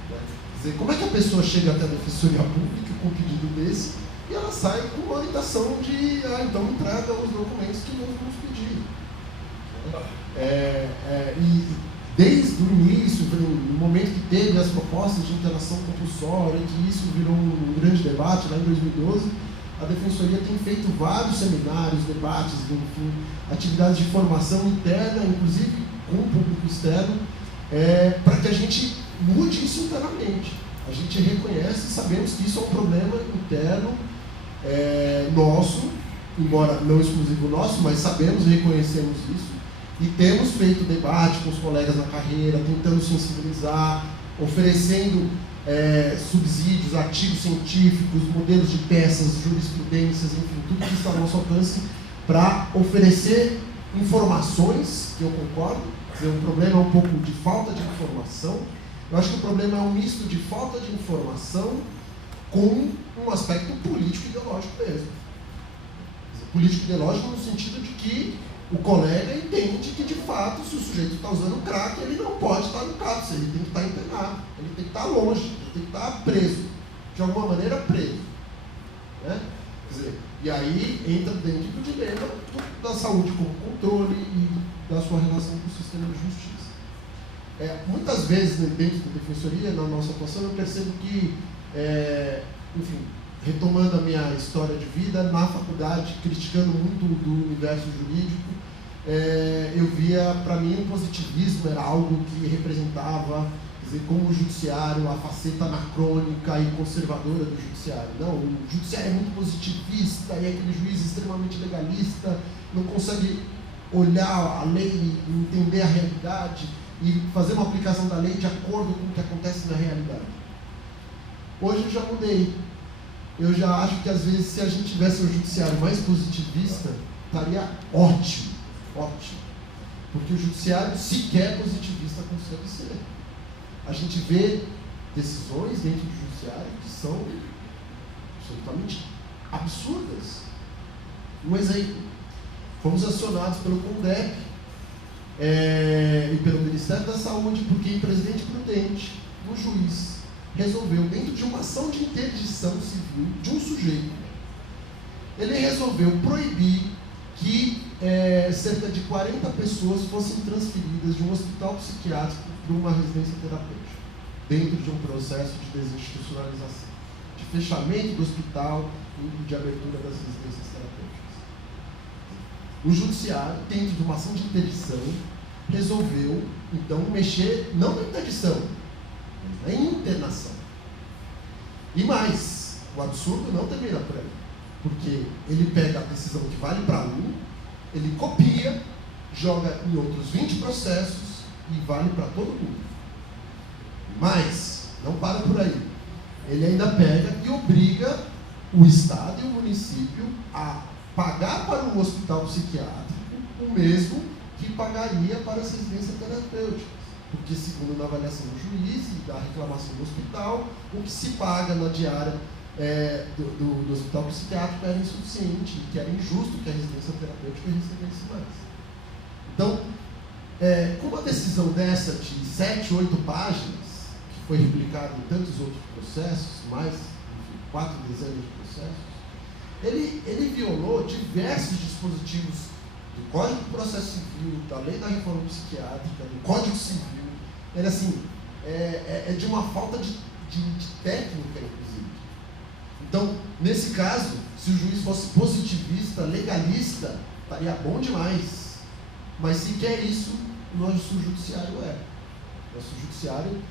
Quer dizer, como é que a pessoa chega até a Defensoria Pública com um pedido desse e ela sai com uma orientação de, então entrega os documentos que nós vamos pedir. E desde o início, no momento que teve as propostas de internação compulsória, que isso virou um grande debate lá em 2012, a Defensoria tem feito vários seminários, debates, enfim, atividades de formação interna, inclusive com o público externo, para que a gente mude isso internamente. A gente reconhece e sabemos que isso é um problema interno nosso, embora não exclusivo nosso, mas sabemos e reconhecemos isso. E temos feito debate com os colegas na carreira, tentando sensibilizar, oferecendo subsídios, artigos científicos, modelos de peças, jurisprudências, enfim, tudo que está ao nosso alcance para oferecer informações, que eu concordo. Quer dizer, o problema é um pouco de falta de informação. Eu acho que o problema é um misto de falta de informação com um aspecto político-ideológico mesmo. Político-ideológico no sentido de que o colega entende que, de fato, se o sujeito está usando crack, ele não pode estar no CAPS, ele tem que estar internado, ele tem que estar longe, ele tem que estar preso, de alguma maneira preso. Né? Quer dizer, e aí entra dentro do dilema da saúde como controle e da sua relação com o sistema de justiça. Muitas vezes, dentro da Defensoria, na nossa atuação, eu percebo que, enfim, retomando a minha história de vida, na faculdade, criticando muito do universo jurídico, eu via, para mim, o positivismo era algo que representava, quer dizer, como o judiciário, a faceta anacrônica e conservadora do judiciário. Não, o judiciário é muito positivista, e é aquele juiz extremamente legalista, não consegue olhar a lei e entender a realidade e fazer uma aplicação da lei de acordo com o que acontece na realidade. Hoje eu já mudei. Eu já acho que, às vezes, se a gente tivesse um judiciário mais positivista, estaria ótimo, ótimo. Porque o judiciário sequer positivista consegue ser. A gente vê decisões dentro do judiciário que são absolutamente absurdas. Um exemplo, fomos acionados pelo CONDEP e pelo Ministério da Saúde porque, em Presidente Prudente, um juiz resolveu, dentro de uma ação de interdição civil de um sujeito, ele resolveu proibir que cerca de 40 pessoas fossem transferidas de um hospital psiquiátrico para uma residência terapêutica, dentro de um processo de desinstitucionalização, de fechamento do hospital e de abertura das residências terapêuticas. O judiciário, dentro de uma ação de interdição, resolveu, então, mexer não na interdição, mas na internação. E mais, o absurdo não termina por aí, porque ele pega a decisão que vale para um, ele copia, joga em outros 20 processos e vale para todo mundo. Mas, não para por aí. Ele ainda pega e obriga o Estado e o município a pagar para o hospital psiquiátrico o mesmo que pagaria para as residências terapêuticas. Porque, segundo a avaliação do juiz e da reclamação do hospital, o que se paga na diária do hospital psiquiátrico era insuficiente, e que era injusto que a residência terapêutica recebesse mais. Então, com uma decisão dessa de 7, 8 páginas, que foi replicada em tantos outros processos, mais, enfim, 4 dezenas de processos, ele violou diversos dispositivos do Código de Processo Civil, da Lei da Reforma Psiquiátrica, do Código Civil. Ele, assim, é de uma falta de técnica, inclusive. Então, nesse caso, se o juiz fosse positivista, legalista, estaria bom demais. Mas sequer isso o nosso judiciário é. O nosso judiciário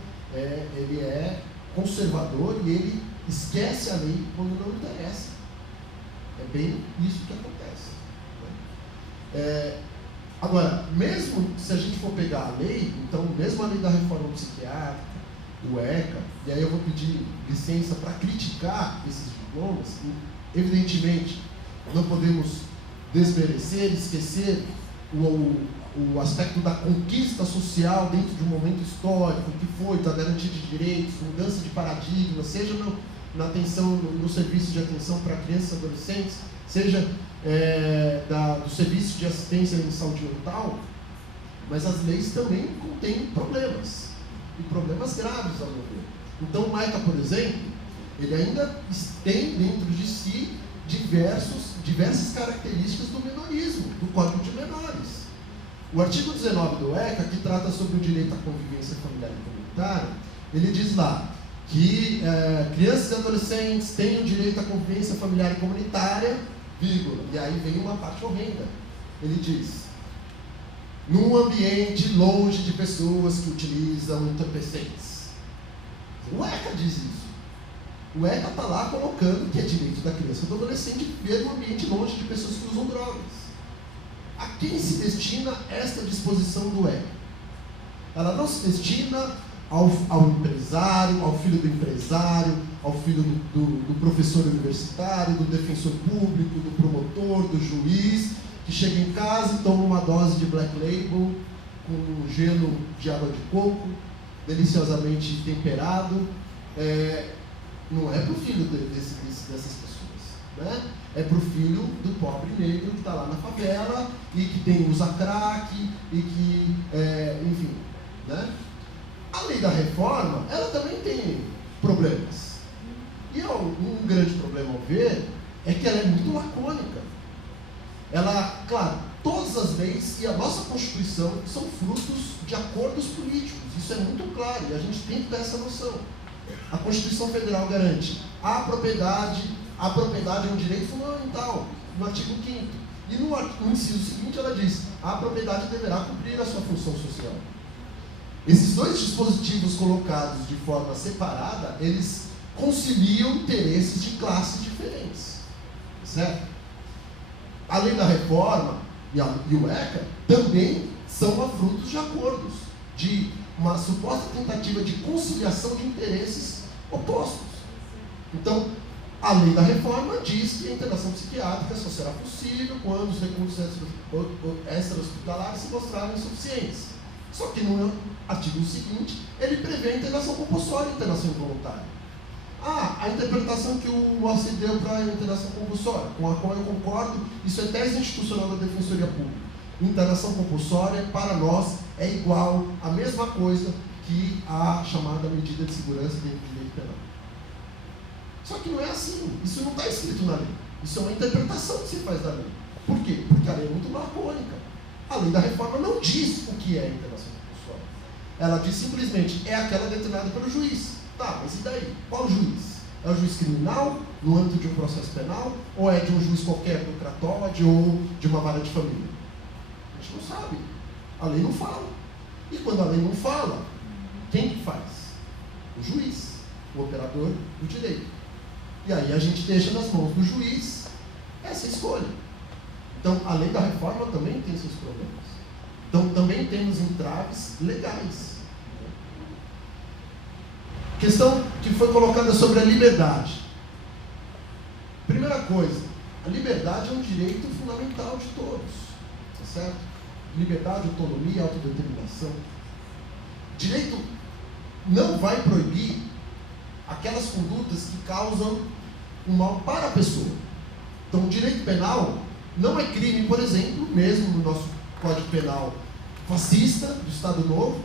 ele é conservador e ele esquece a lei quando não interessa. É bem isso que acontece. Né? Agora, mesmo se a gente for pegar a lei, então, mesmo a lei da reforma psiquiátrica, o ECA, e aí eu vou pedir licença para criticar esses diplomas, e, evidentemente, não podemos desmerecer, esquecer o aspecto da conquista social dentro de um momento histórico, que foi da garantia de direitos, mudança de paradigma, seja na atenção, no serviço de atenção para crianças e adolescentes, seja do serviço de assistência em saúde mental, mas as leis também contêm problemas, e problemas graves, ao meu ver. Então, o ECA, por exemplo, ele ainda tem dentro de si diversas características do menorismo, do Código de Menores. O artigo 19 do ECA, que trata sobre o direito à convivência familiar e comunitária, ele diz lá que crianças e adolescentes têm o direito à convivência familiar e comunitária, vírgula, e aí vem uma parte horrenda. Ele diz: num ambiente longe de pessoas que utilizam entorpecentes. O ECA diz isso. O ECA está lá colocando que é direito da criança e do adolescente viver num ambiente longe de pessoas que usam drogas. A quem se destina esta disposição do ECA? Ela não se destina ao empresário, ao filho do empresário, ao filho do professor universitário, do defensor público, do promotor, do juiz, que chega em casa e toma uma dose de Black Label com gelo de água de coco, deliciosamente temperado. Não é para o filho dessas pessoas, né? É para o filho do pobre negro que está lá na favela e que usa crack e que, enfim, né? A lei da reforma, ela também tem problemas. E um grande problema ao ver é que ela é muito lacônica. Ela, claro, todas as leis e a nossa Constituição são frutos de acordos políticos. Isso é muito claro e a gente tem que ter essa noção. A Constituição Federal garante a propriedade é um direito fundamental, no artigo 5º. E no inciso seguinte ela diz: a propriedade deverá cumprir a sua função social. Esses dois dispositivos colocados de forma separada, eles conciliam interesses de classes diferentes. Certo? A lei da reforma e o ECA também são frutos de acordos, de uma suposta tentativa de conciliação de interesses opostos. Então, a lei da reforma diz que a internação psiquiátrica só será possível quando os recursos extra-hospitalares se mostrarem insuficientes. Só que no artigo seguinte, ele prevê a internação compulsória e a internação involuntária. A interpretação que o Moacir deu para a internação compulsória, com a qual eu concordo, isso é tese institucional da Defensoria Pública. Internação compulsória, para nós, é igual a mesma coisa que a chamada medida de segurança dentro do direito penal. Só que não é assim, isso não está escrito na lei. Isso é uma interpretação que se faz da lei. Por quê? Porque a lei é muito lacônica. A lei da reforma não diz o que é a internação compulsória. Ela diz simplesmente, é aquela determinada pelo juiz. Tá, mas e daí? Qual juiz? É o juiz criminal, no âmbito de um processo penal, ou é de um juiz qualquer, do cartório ou de uma vara de família? A gente não sabe. A lei não fala. E quando a lei não fala, quem que faz? O juiz, o operador do direito. E aí a gente deixa nas mãos do juiz essa escolha. Então, a lei da reforma também tem seus problemas. Então, também temos entraves legais. Questão que foi colocada sobre a liberdade. Primeira coisa, a liberdade é um direito fundamental de todos. Tá certo? Liberdade, autonomia, autodeterminação. Direito não vai proibir aquelas condutas que causam um mal para a pessoa. Então, o direito penal não é crime, por exemplo, mesmo no nosso Código Penal fascista do Estado Novo,